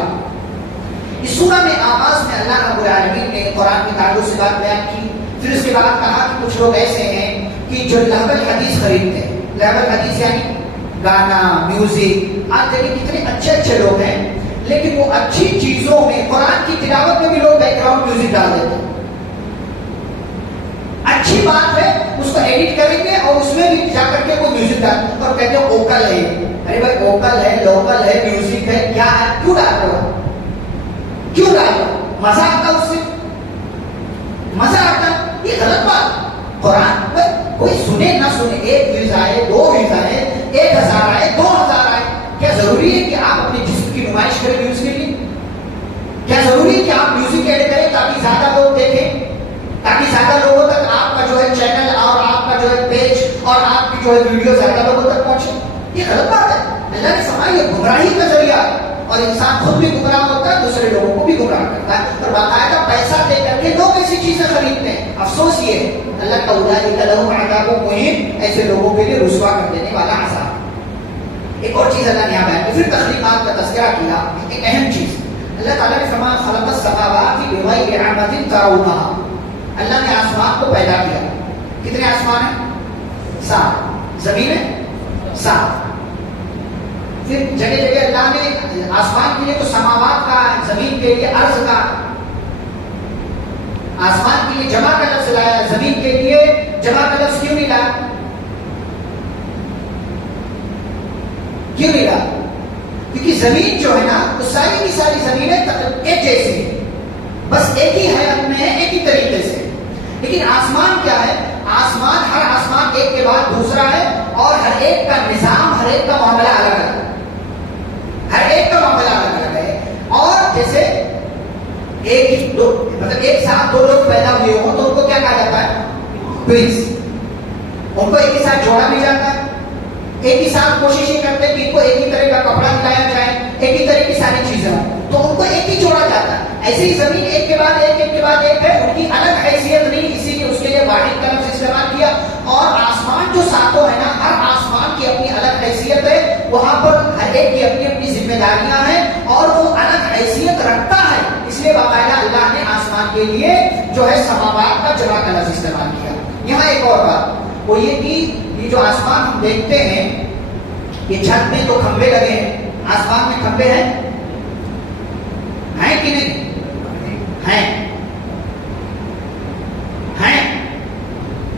اس سورہ میں آغاز میں اللہ رب العالمین نے قرآن کے تعلق سے بات بیان کی. پھر اس کے بعد کہا کہ کچھ لوگ ایسے ہیں کہ جو لہو الحدیث خریدتے ہیں. لہو الحدیث یعنی گانا, میوزک. آج دیکھیں کتنے اچھے اچھے لوگ ہیں, لیکن وہ اچھی چیزوں میں, قرآن کی تلاوت میں بھی لوگ بیک گراؤنڈ میوزک ڈال دیتے ہیں. اچھی بات ہے, اس کو ایڈٹ کریں گے اور اس میں بھی جا کر کے وہ میوزک ڈال, اور کہتے ہیں اوکل ہے. ارے بھائی اوکل ہے, لوکل ہے, میوزک ہے, کیا ہے, کیوں ڈال رہے ہو, کیوں ڈال رہے ہو, مزہ آتا اس سے, مزہ آتا. یہ غلط بات. قرآن کوئی سنے نہ سنے, 1 ویوز آئے, 2 ویوز آئے, 1000 آئے, 2000 آئے, کیا ضروری ہے کہ آپ اپنے جسم کی نمائش کریں میوزک کے لیے؟ کیا ضروری ہے کہ آپ میوزک زیادہ لوگ دیکھیں، تاکہ زیادہ لوگوں تک آپ کا جو ہے چینل اور آپ کا جو ہے پیج اور آپ کی جو ہے ویڈیو زیادہ لوگوں تک پہنچے، یہ غلط بات ہے۔ اللہ نے فرمایا یہ گمراہی کا ذریعہ ہے، اور انسان خود بھی گمراہ ہوتا ہے، دوسرے لوگوں کو بھی گمراہ کرتا ہے، اور باقاعدہ پیسہ دے کر کے لوگ ایسی چیزیں خریدتے ہیں۔ افسوس یہ ہے اللہ کا اولئک لہم عذاب مہین، ایسے لوگوں کے لیے رسوا کر دینے والا عذاب۔ ایک اور چیز اللہ نے یہاں بیان کی، پھر تخلیقات کا تذکرہ کیا، ایک اہم چیز اللہ تعالیٰ نے فرمایا خلق السماوات بغیر عمد ترونها، اللہ نے آسمان کو پیدا کیا۔ کتنے آسمان ہیں؟ 7۔ زمین ہے 7۔ پھر جگہ جگہ اللہ نے آسمان کے لیے تو سماوات کا، زمین کے لیے ارض کا، آسمان کے لیے جمع کا لفظ لایا، زمین کے لیے جمع کا لفظ کیوں نہیں لایا؟ کیوں نہیں لایا؟ کیونکہ زمین جو ہے نا وہ ساری کی ساری زمینیں ایک جیسی ہیں، بس ایک ہی حیات میں ہے، ایک ہی طریقے سے۔ لیکن آسمان کیا ہے؟ آسمان، ہر آسمان ایک کے بعد دوسرا ہے، اور ہر ایک کا نظام، ہر ایک کا معاملہ الگ الگ ہے، ہر ایک کا معاملہ الگ الگ ہے۔ اور جیسے ایک دو، مطلب ایک ساتھ دو لوگ پیدا ہوئے ہوں تو ان کو کیا کہا جاتا ہے؟ ٹوئنس۔ ان کو ایک ہی ساتھ جوڑا بھی جاتا ہے، ایک ہی ساتھ کوشش یہ کرتے ہیں کہ ان کو ایک ہی طرح کا کپڑا دلایا جائے، ایک ہی طرح کی ساری چیزیں ہوں، تو ان کو ایک ہی جوڑا جاتا ہے۔ ایسے ہی زمین ایک کے بعد ایک، ایک کے بعد ایک ہے، ان کی الگ حیثیت نہیں، اسی لیے اس کے لیے واحد کا لفظ استعمال کیا۔ اور آسمان جو ساتوں ہے نا، ہر آسمان کی اپنی الگ حیثیت ہے، وہاں پر ہر ایک کی اپنی اپنی ذمہ داریاں ہیں، اور وہ الگ حیثیت رکھتا ہے، اس لیے باقاعدہ اللہ نے آسمان کے لیے جو ہے سماوات کا جمع کا لفظ استعمال کیا۔ یہاں ایک اور بات وہ یہ کہ یہ جو آسمان ہم دیکھتے ہیں، یہ چھت میں تو کھمبے لگے ہیں، آسمان میں کھمبے ہیں کہ نہیں؟ ہیں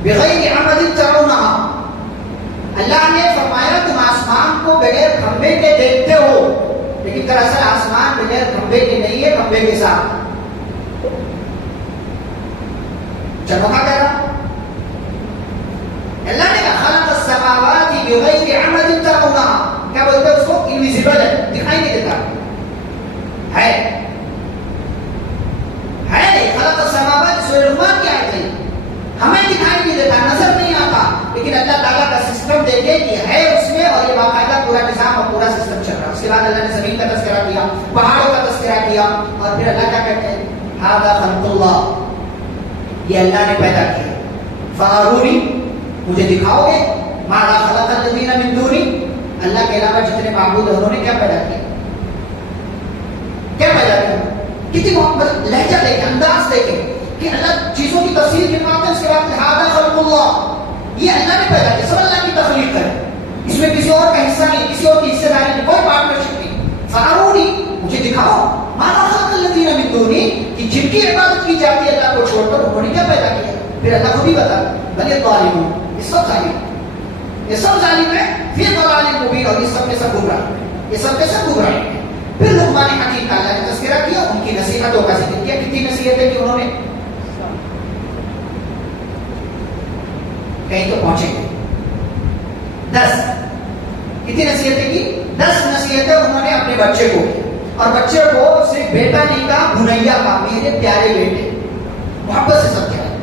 بغیر عمد ترونها، اللہ نے فرمایا تم آسمان کو بغیر کھمبے کے دیکھتے ہو، لیکن دراصل آسمان بغیر کھمبے کے نہیں ہے، کھمبے کے ساتھ۔ چلو کیا کہہ رہا اللہ نے کہا خلق السماوات بغیر عمد ترونها، کیا بولتے ہیں اس کو؟ انویزیبل ہے، دکھائی نہیں دیتا ہے۔ خلق السماوات، سورہ لقمان کی آیت ہے، ہمیں دکھائی نہیں دیتا، نظر نہیں آتا، لیکن اللہ تعالیٰ کا سسٹم دیکھے کہ ہے اس میں، اور یہ باقاعدہ پورا نظام اور پورا سسٹم چل رہا ہے۔ اس کے بعد اللہ نے زمین کا تذکرہ کیا، پہاڑوں کا تذکرہ کیا، اور پھر اللہ کیا کہتے ہیں؟ ھذا خلق اللہ، یہ اللہ نے پیدا کیا۔ فارونی، مجھے دکھاؤ گے؟ ماذا خلق الذین من دونی، اللہ کے علاوہ جتنے معبود ہیں انہوں نے کیا پیدا کیا؟ کیا پیدا کیا؟ کتنی محبت، لہجہ دیکھیں، انداز دیکھیں کہ اللہ چیزوں کی تفسیر فرماتے ہیں، اس کے بعد ھذا خلق اللہ، یہ اللہ نے پیدا کیا، سب اللہ کی تخلیق ہے، اس میں کسی اور کا حصہ نہیں، کسی اور کی حصہ داری نہیں، کوئی پارٹنرشپ نہیں۔ فارونی، مجھے دکھاؤ ماذا خلق الذین من دونی، کہ جن کی عبادت کی جاتی ہے اللہ کو چھوڑ کر، انہوں نے کیا پیدا کیا؟ پھر اللہ خود ہی بتا بل الظالمون، یہ سب ظالم، یہ سب ظالم ہے، پھر ضلال مبین، اور یہ سب کے سب گمراہ، یہ سب کے سب گمراہ ہیں۔ پھر لقمان حکیم کا اللہ نے تذکرہ کیا، ان کی نصیحتوں کا ذکر کیا، کتنی نصیحتیں کی انہوں نے؟ کہیں تو پہنچے گے 10۔ کتنی نصیحتیں کی؟ 10 نصیحتیں انہوں نے اپنے بچے کو کی، اور بچے کو صرف بیٹا نہیں کہا، بھنیا کہا، میرے پیارے بیٹے، محبت سے سمجھایا،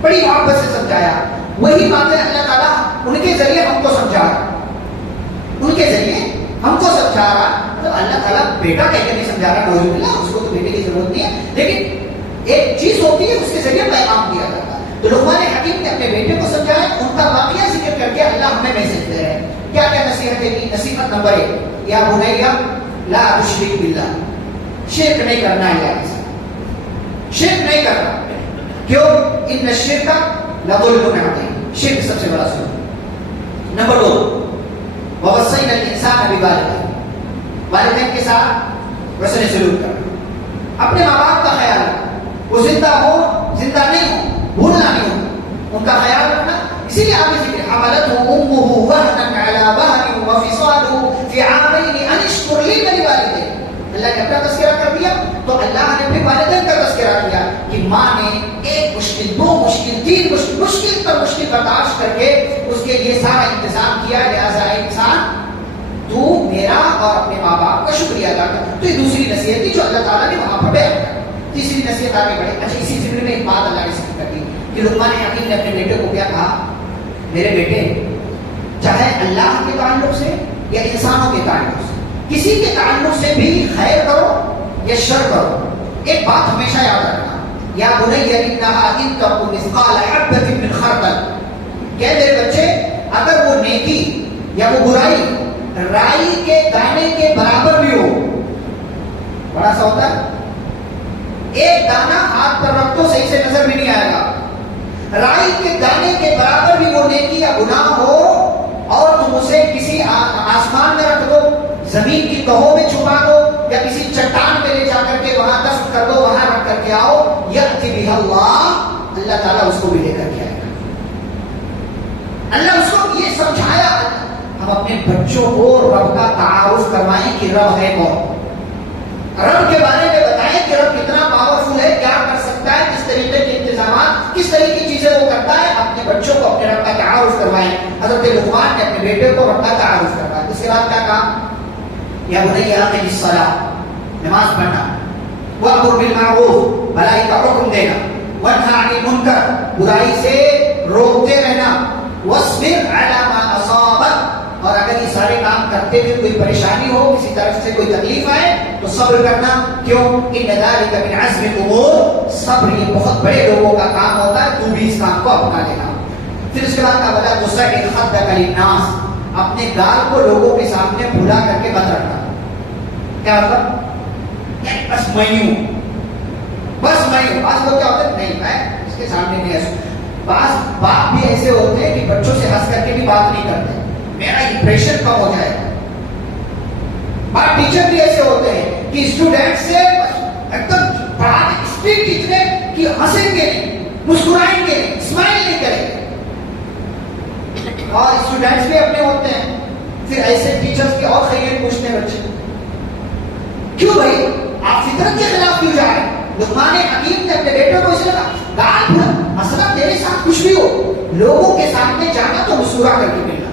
بڑی محبت سے سمجھایا۔ وہی باتیں اللہ تعالیٰ ان کے ذریعے ہم کو سمجھا رہا، ان کے ذریعے ہم کو سمجھا رہا۔ تو اللہ تعالیٰ بیٹا کہہ کے نہیں سمجھا رہا، نعوذ باللہ، اس کو تو بیٹے کی ضرورت نہیں ہے، لیکن ایک چیز ہوتی ہے اس کے ذریعے پیغام دیا جاتا ہے۔ تو لقمان حکیم نے اپنے بیٹے کو سمجھایا، ان کا واقعہ ذکر کر کے اللہ ہمیں میسج دے رہے ہیں۔ کیا کیا نصیحتیں کی؟ نصیحت نمبر 1، یا بنیا لا تشرک باللہ، شرک نہیں کرنا ہے اللہ کے ساتھ، شرک نہیں کرنا۔ کیوں؟ ان الشرک لظلم عظیم، شرک سب سے بڑا ظلم۔ نمبر 2، ووصینا الانسان بوالدیہ، والدین کے ساتھ حسن سلوک کرنا، اپنے ماں باپ کا خیال رکھنا، وہ زندہ ہو زندہ نہیں ہو، بھولنا نہیں ہو، ان کا خیال رکھنا۔ اسی لیے آگے ذکر حملته امه وهنا على وهن وفصاله في عامين ان اشكر لي ولوالديك، اللہ نے اپنا تذکرہ کر دیا، تو اللہ نے پھر والدین کا تذکرہ کیا کہ ماں نے ایک مشکل، 2 مشکل، 3 مشکل پر مشکل برداشت کر کے اس کے لیے سارا انتظام کیا، لہٰذا انسان تو میرا اور اپنے ماں باپ کا شکریہ ادا کر۔ تو یہ دوسری نصیحت تھی جو اللہ تعالیٰ نے وہاں پر بیان کیا۔ تیسری نصیحت آگے بڑھے. اچھا اسی ذکر میں ایک بات اللہ نے ذکر کر دی کہ لقمان حکیم نے اپنے بیٹے کو کیا کہا, میرے بیٹے چاہے اللہ کے تعلق سے یا انسانوں کے تعلق سے, کسی کے تعلق سے بھی خیر کرو یا شر کرو, ایک بات ہمیشہ یاد رکھنا, یا بنی انھا ان تک مثقال حبۃ من خردل, کہ میرے بچے اگر وہ نیکی یا وہ برائی رائی کے دانے کے برابر بھی ہو, بڑا سا ہوتا ہے, ایک دانہ ہاتھ پر رکھ تو صحیح سے نظر بھی نہیں آئے گا, رائی کے دانے کے برابر بھی وہ نیکی یا گناہ ہو اور تم اسے کسی آسمان میں رکھ دو, زمین کی تہوں میں چھپا دو, یا کسی چٹان پہ لے جا کر کے وہاں دفن کر دو, وہاں رکھ کر کے آؤ, یأتی بہا اللہ, اللہ تعالیٰ اس کو بھی لے کر کے آئے گا. اللہ اس کو یہ سمجھایا. ہم اپنے بچوں کو رب کا تعارف کروائیں کہ رب ہے کون, رب کے بارے میں بتائیں کہ رب کتنا پاورفل ہے, کیا کر سکتا ہے, کس طریقے کے انتظامات, کس طریقے کی چیزیں وہ کرتا ہے. اپنے بچوں کو اپنے رب کا تعارف کروائیں. حضرت لقمان نے اپنے بیٹے کو رب کا تعارف کروایا. اس کے بعد کیا کہا, یا بنی اقم الصلاۃ, نماز پڑھنا, وامر بالمعروف, بھلائی کا حکم دینا, وانہی عن المنکر, برائی سے روکتے رہنا, واصبر علی ما اصابک, اور اگر یہ سارے کام کرتے ہوئے کوئی پریشانی ہو, کسی طرف سے کوئی تکلیف آئے تو صبر کرنا. کیوں, ان ذلک من عزم الامور, صبر یہ بہت بڑے لوگوں کا کام ہوتا ہے, تو بھی اس کام کو اپنا لینا. پھر اس کے بعد کہا ولا تصعر خدک للناس, اپنے گال کو لوگوں کے سامنے پھلا کر کے مت رکھنا. کیا مطلب, بس میں ہوں, بس میں ہوں. بعض لوگ کیا ہوتے ہیں, نہیں میں اس کے سامنے نہیں ہنسوں. بعض باپ بھی ایسے ہوتے ہیں کہ بچوں سے ہنس کر کے بھی بات نہیں کرتے, میرا امپریشن کم ہو جائے گا. بعض ٹیچر بھی ایسے ہوتے ہیں کہ اسٹوڈنٹ سے ایک دم پڑھانے اسٹرکٹ اتنے کہ ہنسیں گے نہیں, مسکرائیں گے نہیں, اسمائل نہیں کریں گے. اور اسٹوڈنٹس بھی اپنے ہوتے ہیں, پھر ایسے ٹیچرز کی اور خیریت پوچھتے ہیں بچے, کیوں بھائی آپ فطرت کے خلاف کیوں جا رہے ہیں. لقمان حکیم نے اپنے بیٹے کو اس نے کہا گال بھر, مثلا تیرے ساتھ کچھ بھی ہو, لوگوں کے سامنے جانا تو مسکرا کر کے ملنا.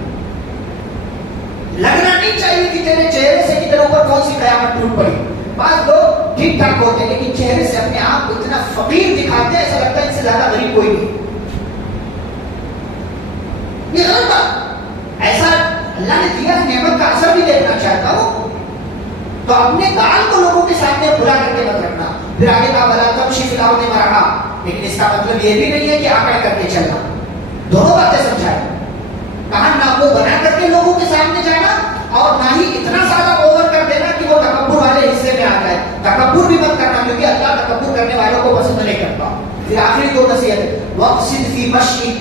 لگنا نہیں چاہیے کہ تیرے چہرے سے کہ تیرے اوپر کون سی قیامت ٹوٹ پڑی. بعض لوگ ٹھیک ٹھاک ہوتے ہیں لیکن چہرے سے اپنے آپ کو اتنا فقیر دکھاتے ہیں, ایسا لگتا ہے ان سے زیادہ غریب کوئی نہیں. یہ غلط بات, ایسا اللہ نے دیا نعمت کا اثر بھی دیکھنا چاہتا ہوں, تو اپنے گال کو لوگوں کے سامنے بھلا کر کے مت رکھنا. پھر آگے کہا ولا تمشی فی الارض مرحا, لیکن اس کا مطلب یہ بھی نہیں ہے کہ آکڑ کر کے چلنا. دونوں باتیں سمجھائیں, کہاں نہ وہ بنا کر کے لوگوں کے سامنے جانا, اور نہ ہی اتنا زیادہ اوور کر دینا کہ وہ تکبر والے حصے میں آ جائے. تکبر بھی مت کرنا کیونکہ اللہ تکبر کرنے والوں کو پسند نہیں کرتا. پھر آخری دو نصیحت, واقصد فی مشی,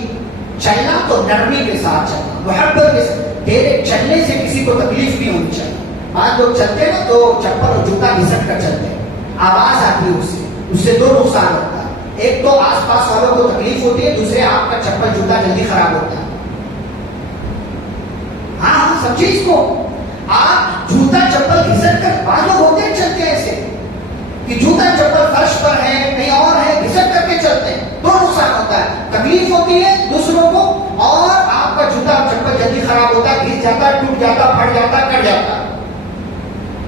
چلنا تو نرمی کے ساتھ چلنا, محبت کے ساتھ. تیرے چلنے سے کسی کو تکلیف نہیں ہونی چاہیے. بعض لوگ چلتے ہیں تو چپل اور جوتا گھسٹ کر چلتے ہیں, آواز آتی ہے, اس سے دو نقصان ہوتا ہے. ایک تو آس پاس والوں کو تکلیف ہوتی ہے, دوسرے آپ کا چپل جوتا جلدی خراب ہوتا ہے. ہاں سمجھے اس کو, آپ جوتا چپل گھسٹ کر, بعض لوگ ہوتے ہیں چلتے ہیں ایسے کہ جوتا چپل فرش پر ہے کہیں اور ہے, گھسٹ کر کے چلتے ہیں. دو نقصان ہوتا ہے, تکلیف ہوتی ہے دوسروں کو, اور آپ کا جوتا چپل جلدی خراب ہوتا ہے, گھس جاتا, ٹوٹ جاتا, پھٹ جاتا, کٹ جاتا.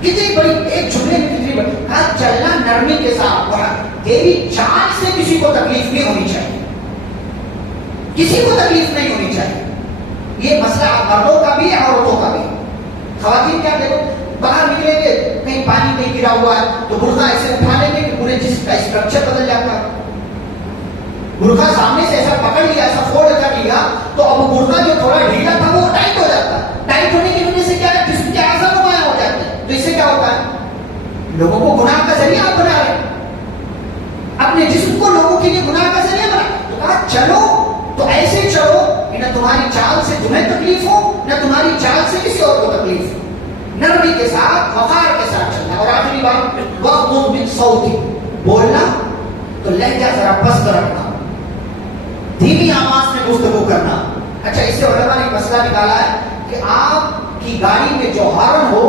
کتنی بڑی ایک جملے میں کتنی بڑی. ہاں چلنا نرمی کے ساتھ, تیری چال سے کسی کو تکلیف نہیں ہونی چاہیے, کسی کو تکلیف نہیں ہونی چاہیے. یہ مسئلہ مردوں کا بھی ہے, عورتوں کا بھی. خواتین کیا دیکھو, باہر نکلیں گے کہیں پانی کہیں گرا ہوا ہے تو برقع ایسے اٹھا لیں گے کہ پورے جسم کا اسٹرکچر بدل جاتا ہے. برقع سامنے سے ایسا پکڑ لیا, ایسا فولڈ کر لیا تو اب برقع جو تھوڑا ڈھیلا تھا وہ ٹائٹ ہو جاتا ہے. ٹائٹ ہونے کی وجہ سے کیا ہے, جسم کے اعضاء نمایاں ہو جاتے ہیں. تو اس سے کیا ہوتا ہے, لوگوں کو گناہ کا ذریعہ آپ بنا رہے ہیں, اپنے جسم کو لوگوں کے لیے گناہ کا ذریعہ بنا. تو کہا چلو تو ایسے چلو کہ نہ تمہاری چال سے تمہیں تکلیف ہو, نہ تمہاری چال سے کسی اور کو تکلیف ہو. نرمی کے ساتھ, وقار کے ساتھ چلنا. اور آخری بات, وغضض من صوتک, بولنا تو لہجہ ذرا پست رکھنا, دھیمی آواز میں گفتگو کرنا. اچھا اس سے علماء نے مسئلہ نکالا ہے کہ آپ کی گاڑی میں جو ہارن ہو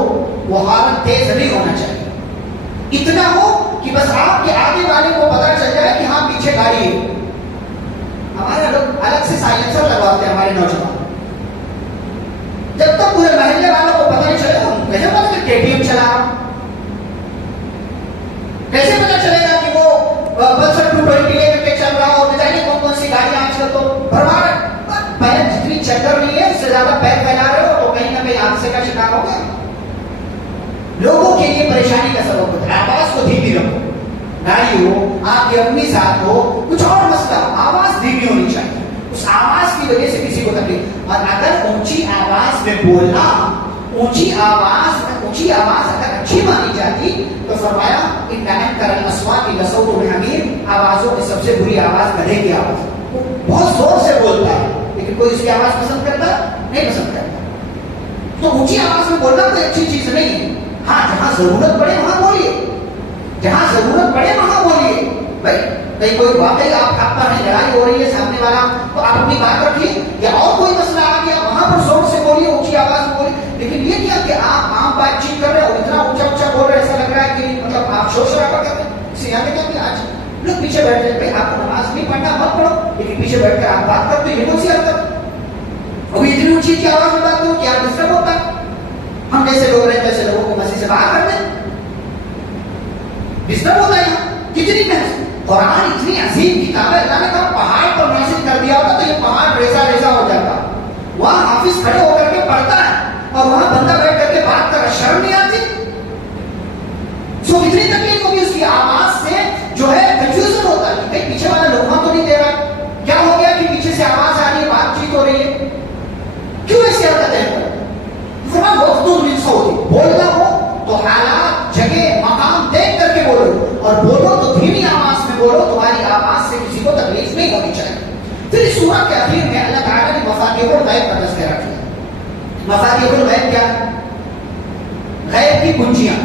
وہ ہارن تیز نہیں ہونا چاہیے, اتنا ہو کہ بس آپ کے آگے والے کو پتا چل جائے کہ ہاں پیچھے گاڑی ہے. ہمارے لوگ الگ سے سائلنسر لگواتے ہیں, ہمارے نوجوان, جب تک پورے محلے والوں کو پتا نہیں چلے کیسے پتا کہ KTM چلا رہا, کیسے پتا چلے گا کہ وہ شکار ہو گیا. لوگوں کے لیے پریشانی کا سبب ہوتا ہے. آواز کو دھیمی رکھو. گاڑی ہو, آپ کی اپنی ساتھ ہو, کچھ اور مسئلہ ہو, آواز دھیمی ہونی چاہیے. اس آواز کی وجہ سے کسی کو تکلیف. اور اگر اونچی آواز میں بولنا, اونچی آواز اگر اچھی مانی جاتی تو فرمایا ان انکر الاصوات لصوت الحمیر, آوازوں میں سب سے بری آواز گدھے کی آواز. وہ بہت زور سے بولتا ہے لیکن کوئی اس کی آواز پسند کرتا نہیں پسند کرتا. تو اونچی آواز میں بولنا کوئی اچھی چیز نہیں ہے. ہاں جہاں ضرورت پڑے وہاں بولیے, جہاں ضرورت پڑے وہاں بولیے. بھائی کہیں کوئی واقعی آپ پر ہے, لڑائی ہو رہی ہے سامنے والا, تو آپ اپنی بات رکھیے. یا اور کوئی مسئلہ آ گیا وہاں پر زور سے بولیے, اونچی آواز میں بولیے. لیکن یہ کیا کہ آپ عام بات چیت کر رہے ہو, اتنا اونچا اونچا بول رہے ہیں, ایسا لگ رہا ہے کہ مطلب آپ شور شرابہ کر رہے ہیں. اس سے یاد ہے کہ آج لوگ پیچھے بیٹھ جائے, بھائی آپ کو نماز نہیں پڑھنا مت پڑھو, لیکن پیچھے بیٹھ کر آپ بات کرتے ہیں, یہ کون سی حرکت. ابھی اتنی اونچی کی آواز میں بات کرو کیا ڈسٹرب ہوتا ہے. ہم جیسے لوگ رہتے ہیں ایسے لوگوں کو مسجد سے باہر کر دیں, ڈسٹرب ہوتا ہے. یہاں کتنی محنت. قرآن اتنی عظیم کتاب ہے, اللہ نے کہا پہاڑ پر نازل کر دیا ہوتا تو یہ پہاڑ ریزا ریزا ہو جاتا. وہاں حافظ کھڑے ہو کر کے پڑھتا ہے اور وہاں بندہ بیٹھ کر کے بات کر رہا, شرم نہیں آتی. سو کتنی تکلیف ہوگی اس کی آواز سے, جو ہے کنفیوژن ہوتا ہے کہ پیچھے والا لقمہ تو نہیں دے رہا, کیا ہو گیا کہ پیچھے سے آواز آ رہی ہے, بات چیت ہو رہی ہے, کیوں ایسی حرکت ہے. بولنا ہو تو حالات جگہ مقام دیکھ کر کے بولو, اور بولو تو دھیمی آواز میں بولو, تمہاری آواز سے کسی کو تکلیف نہیں ہونی چاہیے. پھر اس سورہ کے اخیر میں اللہ تعالیٰ نے مفاتیح الغیب کا تذکرہ کیا. مفاتیح الغیب کیا؟ غیب کی کنجیاں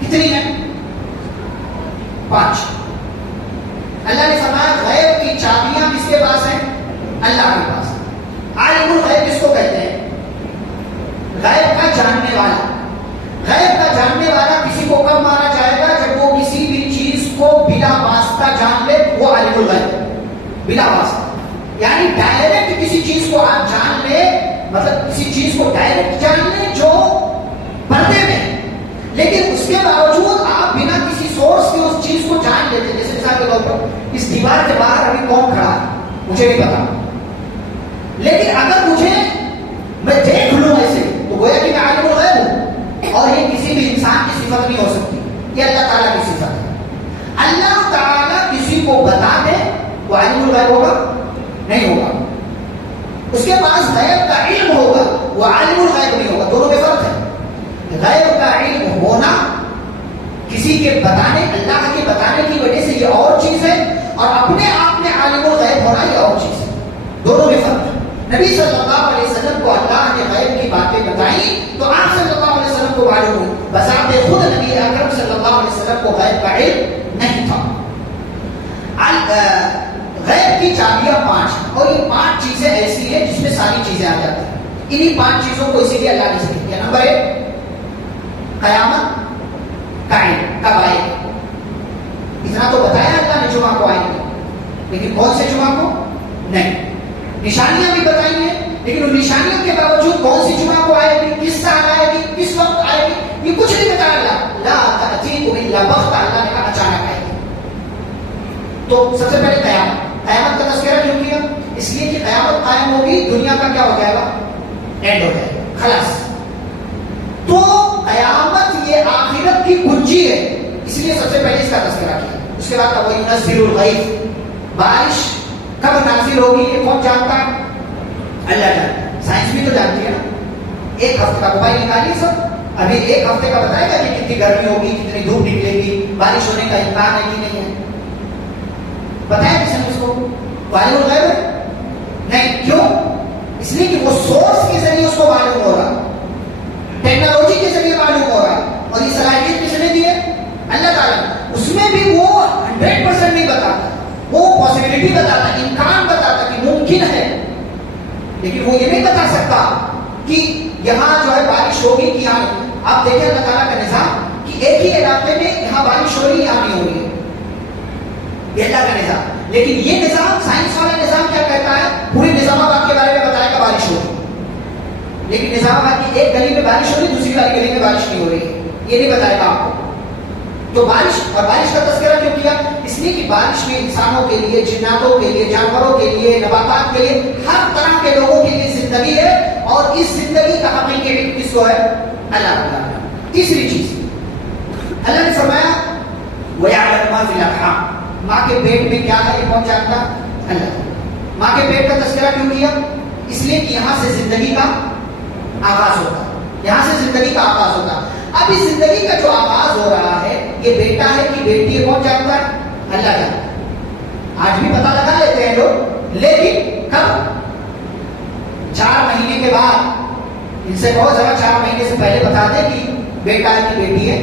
کتنی ہیں؟ 5. اللہ نے فرمایا غیب کی چابیاں کس کے پاس ہیں؟ اللہ کے پاس. عالم الغیب کس کو کہتے ہیں؟ غیب کا جاننے والا. غیب کا جاننے والا کسی کو کب مانا جائے گا؟ جب وہ کسی بھی چیز کو بلا واسطہ جان لے, وہ عالم الغیب. بلا واسطہ یعنی ڈائریکٹ کسی چیز کو آپ جان لے, مطلب کسی چیز کو ڈائریکٹ جان لے جو پردے میں, لیکن اس کے باوجود آپ بنا کسی سورس کے اس چیز کو جان لیتے. جیسے مثال کے طور پر اس دیوار کے باہر ابھی کون کھڑا ہے مجھے نہیں پتا, لیکن اگر مجھے میں دیکھ لوں ایسے تو گویا کہ میں عالم الغیب ہوں. اور یہ کسی بھی انسان کی صفت نہیں ہو سکتی, یہ اللہ تعالیٰ کی صفت ہے. اللہ تعالیٰ کسی کو بتا دے وہ عالم الغیب ہوگا نہیں ہوگا. اس کے پاس غیب کا علم ہوگا, وہ عالم الغیب نہیں ہوگا. دونوں میں فرق ہے. غیب کا علم ہونا کسی کے بتانے, اللہ کے بتانے کی وجہ سے یہ اور چیز ہے, اور اپنے آپ میں عالم الغیب ہونا یہ اور چیز ہے. دونوں میں فرق ہے. نبی صلی اللہ علیہ وسلم کو اللہ نے غیب کی باتیں بتائیں تو آپ صلی اللہ علیہ وسلم کو معلوم ہوئی. بذات خود نبی اکرم صلی اللہ علیہ وسلم کو غیب کا علم نہیں تھا. غیب کی چابیاں 5 ہیں, اور یہ 5 چیزیں ایسی ہیں جس میں ساری چیزیں آ جاتی ہیں. انہی 5 چیزوں کو اسی لیے اللہ نے ذکر کیا. نمبر 1 قیامت کا علم کب آئے گی. اتنا تو بتایا اللہ نے جمعہ کو آئے گی, لیکن کون سے جمعہ کو نہیں. نشانیاں بھی بتائی ہیں, لیکن ان نشانیوں کے باوجود کون سی جمعہ کو آئے گی, کس سال آئے گی, کس وقت آئے گی, یہ کچھ نہیں بتایا اللہ. لا تأتیکم الا بغتۃ, اللہ نے کہا اچانک آئے گی. تو سب سے پہلے قیامت. قیامت کا تذکرہ کیوں کیا؟ اس لیے کہ قیامت قائم ہوگی, دنیا کا کیا ہو جائے گا, اینڈ ہو جائے گا, خلاص. تو قیامت یہ آخرت کی کنجی ہے, اس لیے سب سے پہلے اس کا تذکرہ کیا. اس کے بعد وَيُنَزِّلُ الْغَيْثَ, بارش کب نازل ہوگی یہ کون جانتا ہے؟ اللہ جانتا ہے. سائنس بھی تو جانتی ہے نا. 1 ہفتے کا موبائل نکالیے سب, ابھی 1 ہفتے کا بتائے گا کہ کتنی گرمی ہوگی, کتنی دھوپ نکلے گی, بارش ہونے کا امکان ہے کہ نہیں ہے. بتایا کس نے اس کو؟ عالم الغیب ہے نہیں. کیوں؟ اس لیے کہ وہ سورس کے ذریعے اس کو معلوم ہو رہا, ٹیکنالوجی کے ذریعے معلوم ہو رہا, اور یہ صلاحیت کس نے دی ہے؟ اللہ تعالیٰ. اس میں بھی وہ 100% نہیں بتاتا, وہ پاسبلٹی بتاتا, امکان بتاتا کہ ممکن ہے, لیکن وہ یہ نہیں بتا سکتا کہ یہاں جو ہے بارش ہوگی کہ یہاں. آپ دیکھیں اللہ تعالیٰ کا نظام کہ ایک ہی علاقے میں یہاں بارش ہو رہی ہے, یہاں نہیں ہو رہی ہے, یہ اللہ کا نظام. لیکن یہ نظام, سائنس والا نظام کیا کہتا ہے؟ پوری نظام آباد کے بارے میں بتائے گا بارش ہوگی, لیکن نظام آباد کی ایک گلی میں بارش ہو رہی, دوسری والی گلی میں بارش نہیں ہو رہی ہے, یہ نہیں بتائے گا آپ کو. تو بارش، اور بارش کا تذکرہ کیوں کیا؟ اس لیے کہ بارش میں انسانوں کے لیے، جناتوں کے لیے، جانوروں کے لیے، نباتات کے لیے، ہر طرح کے لوگوں کے لیے زندگی ہے، اور اس زندگی کا حقیقی علم کس کو ہے؟ اللہ تعالیٰ۔ تیسری چیز اللہ نے فرمایا وَيَعْلَمُ مَا فِي الْأَرْحَامِ، ماں کے پیٹ میں کیا ہے یہ کون جانتا؟ اللہ۔ ماں کے پیٹ کا تذکرہ کیوں کیا؟ اس لیے کہ یہاں سے زندگی کا آغاز ہوتا، یہاں سے زندگی کا آغاز ہوتا۔ اب اس زندگی کا جو آغاز ہو رہا ہے یہ بیٹا ہے کہ بیٹی ہے کون جانتا ہے؟ اللہ جانتا ہے۔ آج بھی پتہ لگا لیتے ہیں لوگ، لیکن کب؟ 4 مہینے کے بعد۔ ان سے بہت ذرا 4 مہینے سے پہلے بتا دیں کہ بیٹا ہے کہ بیٹی ہے،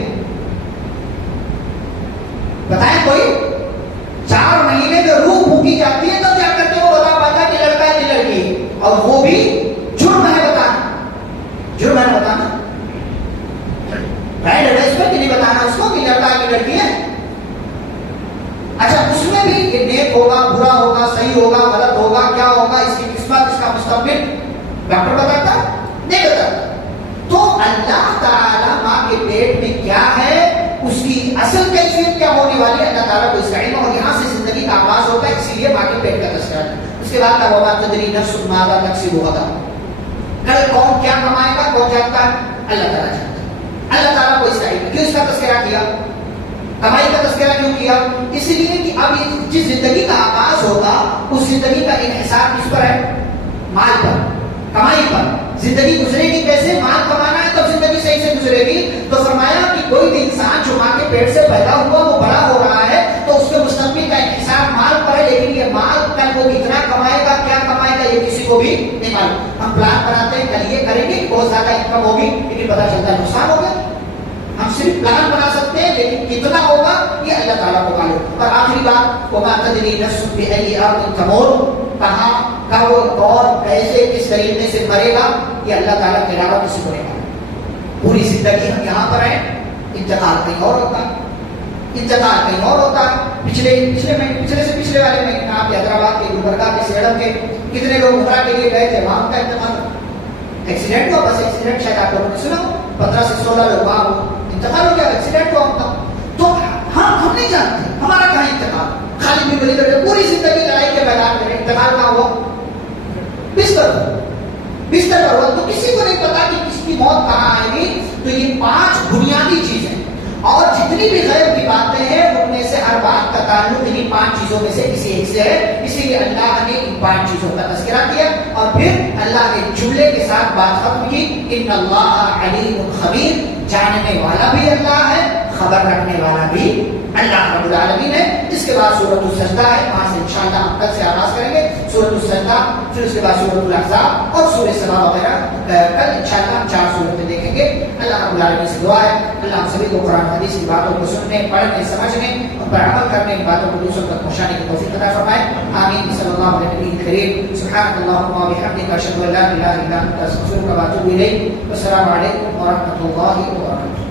بتائیں کوئی؟ 4 مہینے میں روح پھونکی جاتی ہے تب جا کر کے وہ بتا پاتا کہ لڑکا ہے کہ لڑکی ہے، اور وہ بھی جرم ہے بتانا، جرم ہے بتانا، رائٹ ایڈریس پر کہ نہیں بتانا اس کو کہ لڑکا ہے کہ لڑکی ہے۔ اچھا اس میں بھی یہ نیک ہوگا، برا ہوگا، صحیح ہوگا، غلط ہوگا، کیا ہوگا، اس کی قسمت، اس کا مستقبل ڈاکٹر بتاتا نہیں بتاتا۔ تو اللہ تعالیٰ ماں کے پیٹ میں کیا ہے، اس کی اصل کیفیت کیا ہونے والی ہے، اللہ تعالیٰ کو اس کا علم، اور یہاں سے زندگی کا آغاز ہوتا ہے، اسی لیے ماں کے پیٹ کا تذکرہ ہے۔ اس کے بعد کا وما تدری نفس ماذا تکسب غدا، کل کون کیا کمائے گا کون جانتا ہے؟ اللہ تعالیٰ جانتا ہے۔ اللہ تعالیٰ کو اس کا علم، کیوں اس کا تذکرہ کیا؟ کمائی کا تذکرہ کیوں کیا؟ اس لیے کہ اب جس زندگی کا آغاز ہوگا اس زندگی کا انحصار کس پر ہے؟ مال پر، کمائی پر۔ زندگی گزرے گی کیسے؟ مال کمانا ہے تب زندگی صحیح سے گزرے گی۔ تو فرمایا کہ کوئی بھی انسان جو ماں کے پیٹ سے پیدا ہوا وہ بڑا ہو رہا ہے تو اس کے مستقبل کا انحصار مال پر ہے، لیکن یہ مال کل وہ کتنا کمائے گا، کیا کمائے گا، یہ کسی کو بھی نہیں معلوم۔ ہم پلان بناتے ہیں کل یہ کریں گے، بہت زیادہ انکم ہوگی، لیکن پتا چلتا ہے نقصان ہو گیا۔ ہم صرف پلان بنا سکتے ہیں لیکن کتنا ہوگا یہ اللہ تعالیٰ کو معلوم۔ اور آخری بات وما تدری نفس بأي أرض تموت، کہاں کب کون کیسے کس طریقے سے مرے گا یہ اللہ تعالیٰ کے علاوہ کسی کو نہیں معلوم۔ پوری زندگی ہم یہاں پر ہیں، انتقال کہیں اور ہوتا ہے، انتقال کہیں اور ہوتا ہے۔ پچھلے والے مہینے آپ حیدرآباد کے، گلبرگہ کے، سیڑم کے کتنے لوگ عمرہ کے لیے گئے تھے، وہاں کا انتقال، ایکسیڈنٹ ہوا، بس ایکسیڈنٹ شاید آپ لوگوں نے سنا، 15 سے 16 لوگ وہاں انتقال ہو گیا، ایکسیڈنٹ ہوا ان کا۔ تو ہم نہیں جانتے ہمارا کہاں انتقال۔ خالد بن ولید نے پوری زندگی لڑائی کے میدان میں، انتقال کہاں ہوا؟ بستر پر ہوا۔ تو کسی کو نہیں پتا کہ کس کی موت کہاں آئے گی۔ تو یہ 5 بنیادی چیزیں، اور جتنی بھی غیب کی باتیں ہیں ان میں سے ہر بات کا تعلق انہیں 5 چیزوں میں سے کسی ایک سے ہے۔ اسی لیے اللہ نے ان 5 چیزوں کا تذکرہ کیا، اور پھر اللہ نے جملے کے ساتھ بات ختم کی، ان اللہ علیم خبیر، جاننے والا بھی اللہ ہے، خبر رکھنے والا بھی اللہ رب العالمین ہے۔ اس کے بعد سورۃ السجدہ ہے، وہاں سے انشاءاللہ ہم کل سے آغاز کریں گے سورۃ السجدہ، پھر اس کے بعد سورۃ الاحزاب اور سورۃ سبا وغیرہ کل انشاءاللہ ہم 4 سورتیں دیکھیں گے۔ اللہ رب العالمین سے دعا ہے اللہ ہم سبھی کو قرآن حدیث کی باتوں کو سننے، پڑھنے، سمجھنے اور پر عمل کرنے، ان باتوں کو دوسروں تک پہنچانے کی توفیق عطا فرمائے۔ آمین صلی اللہ علیہ وسلم کریم۔ سبحانک اللہم و بحمدک، اشہد ان لا الہ الا انت، استغفرک و اتوب الیک۔ والسلام علیکم ورحمۃ اللہ وبرکاتہ۔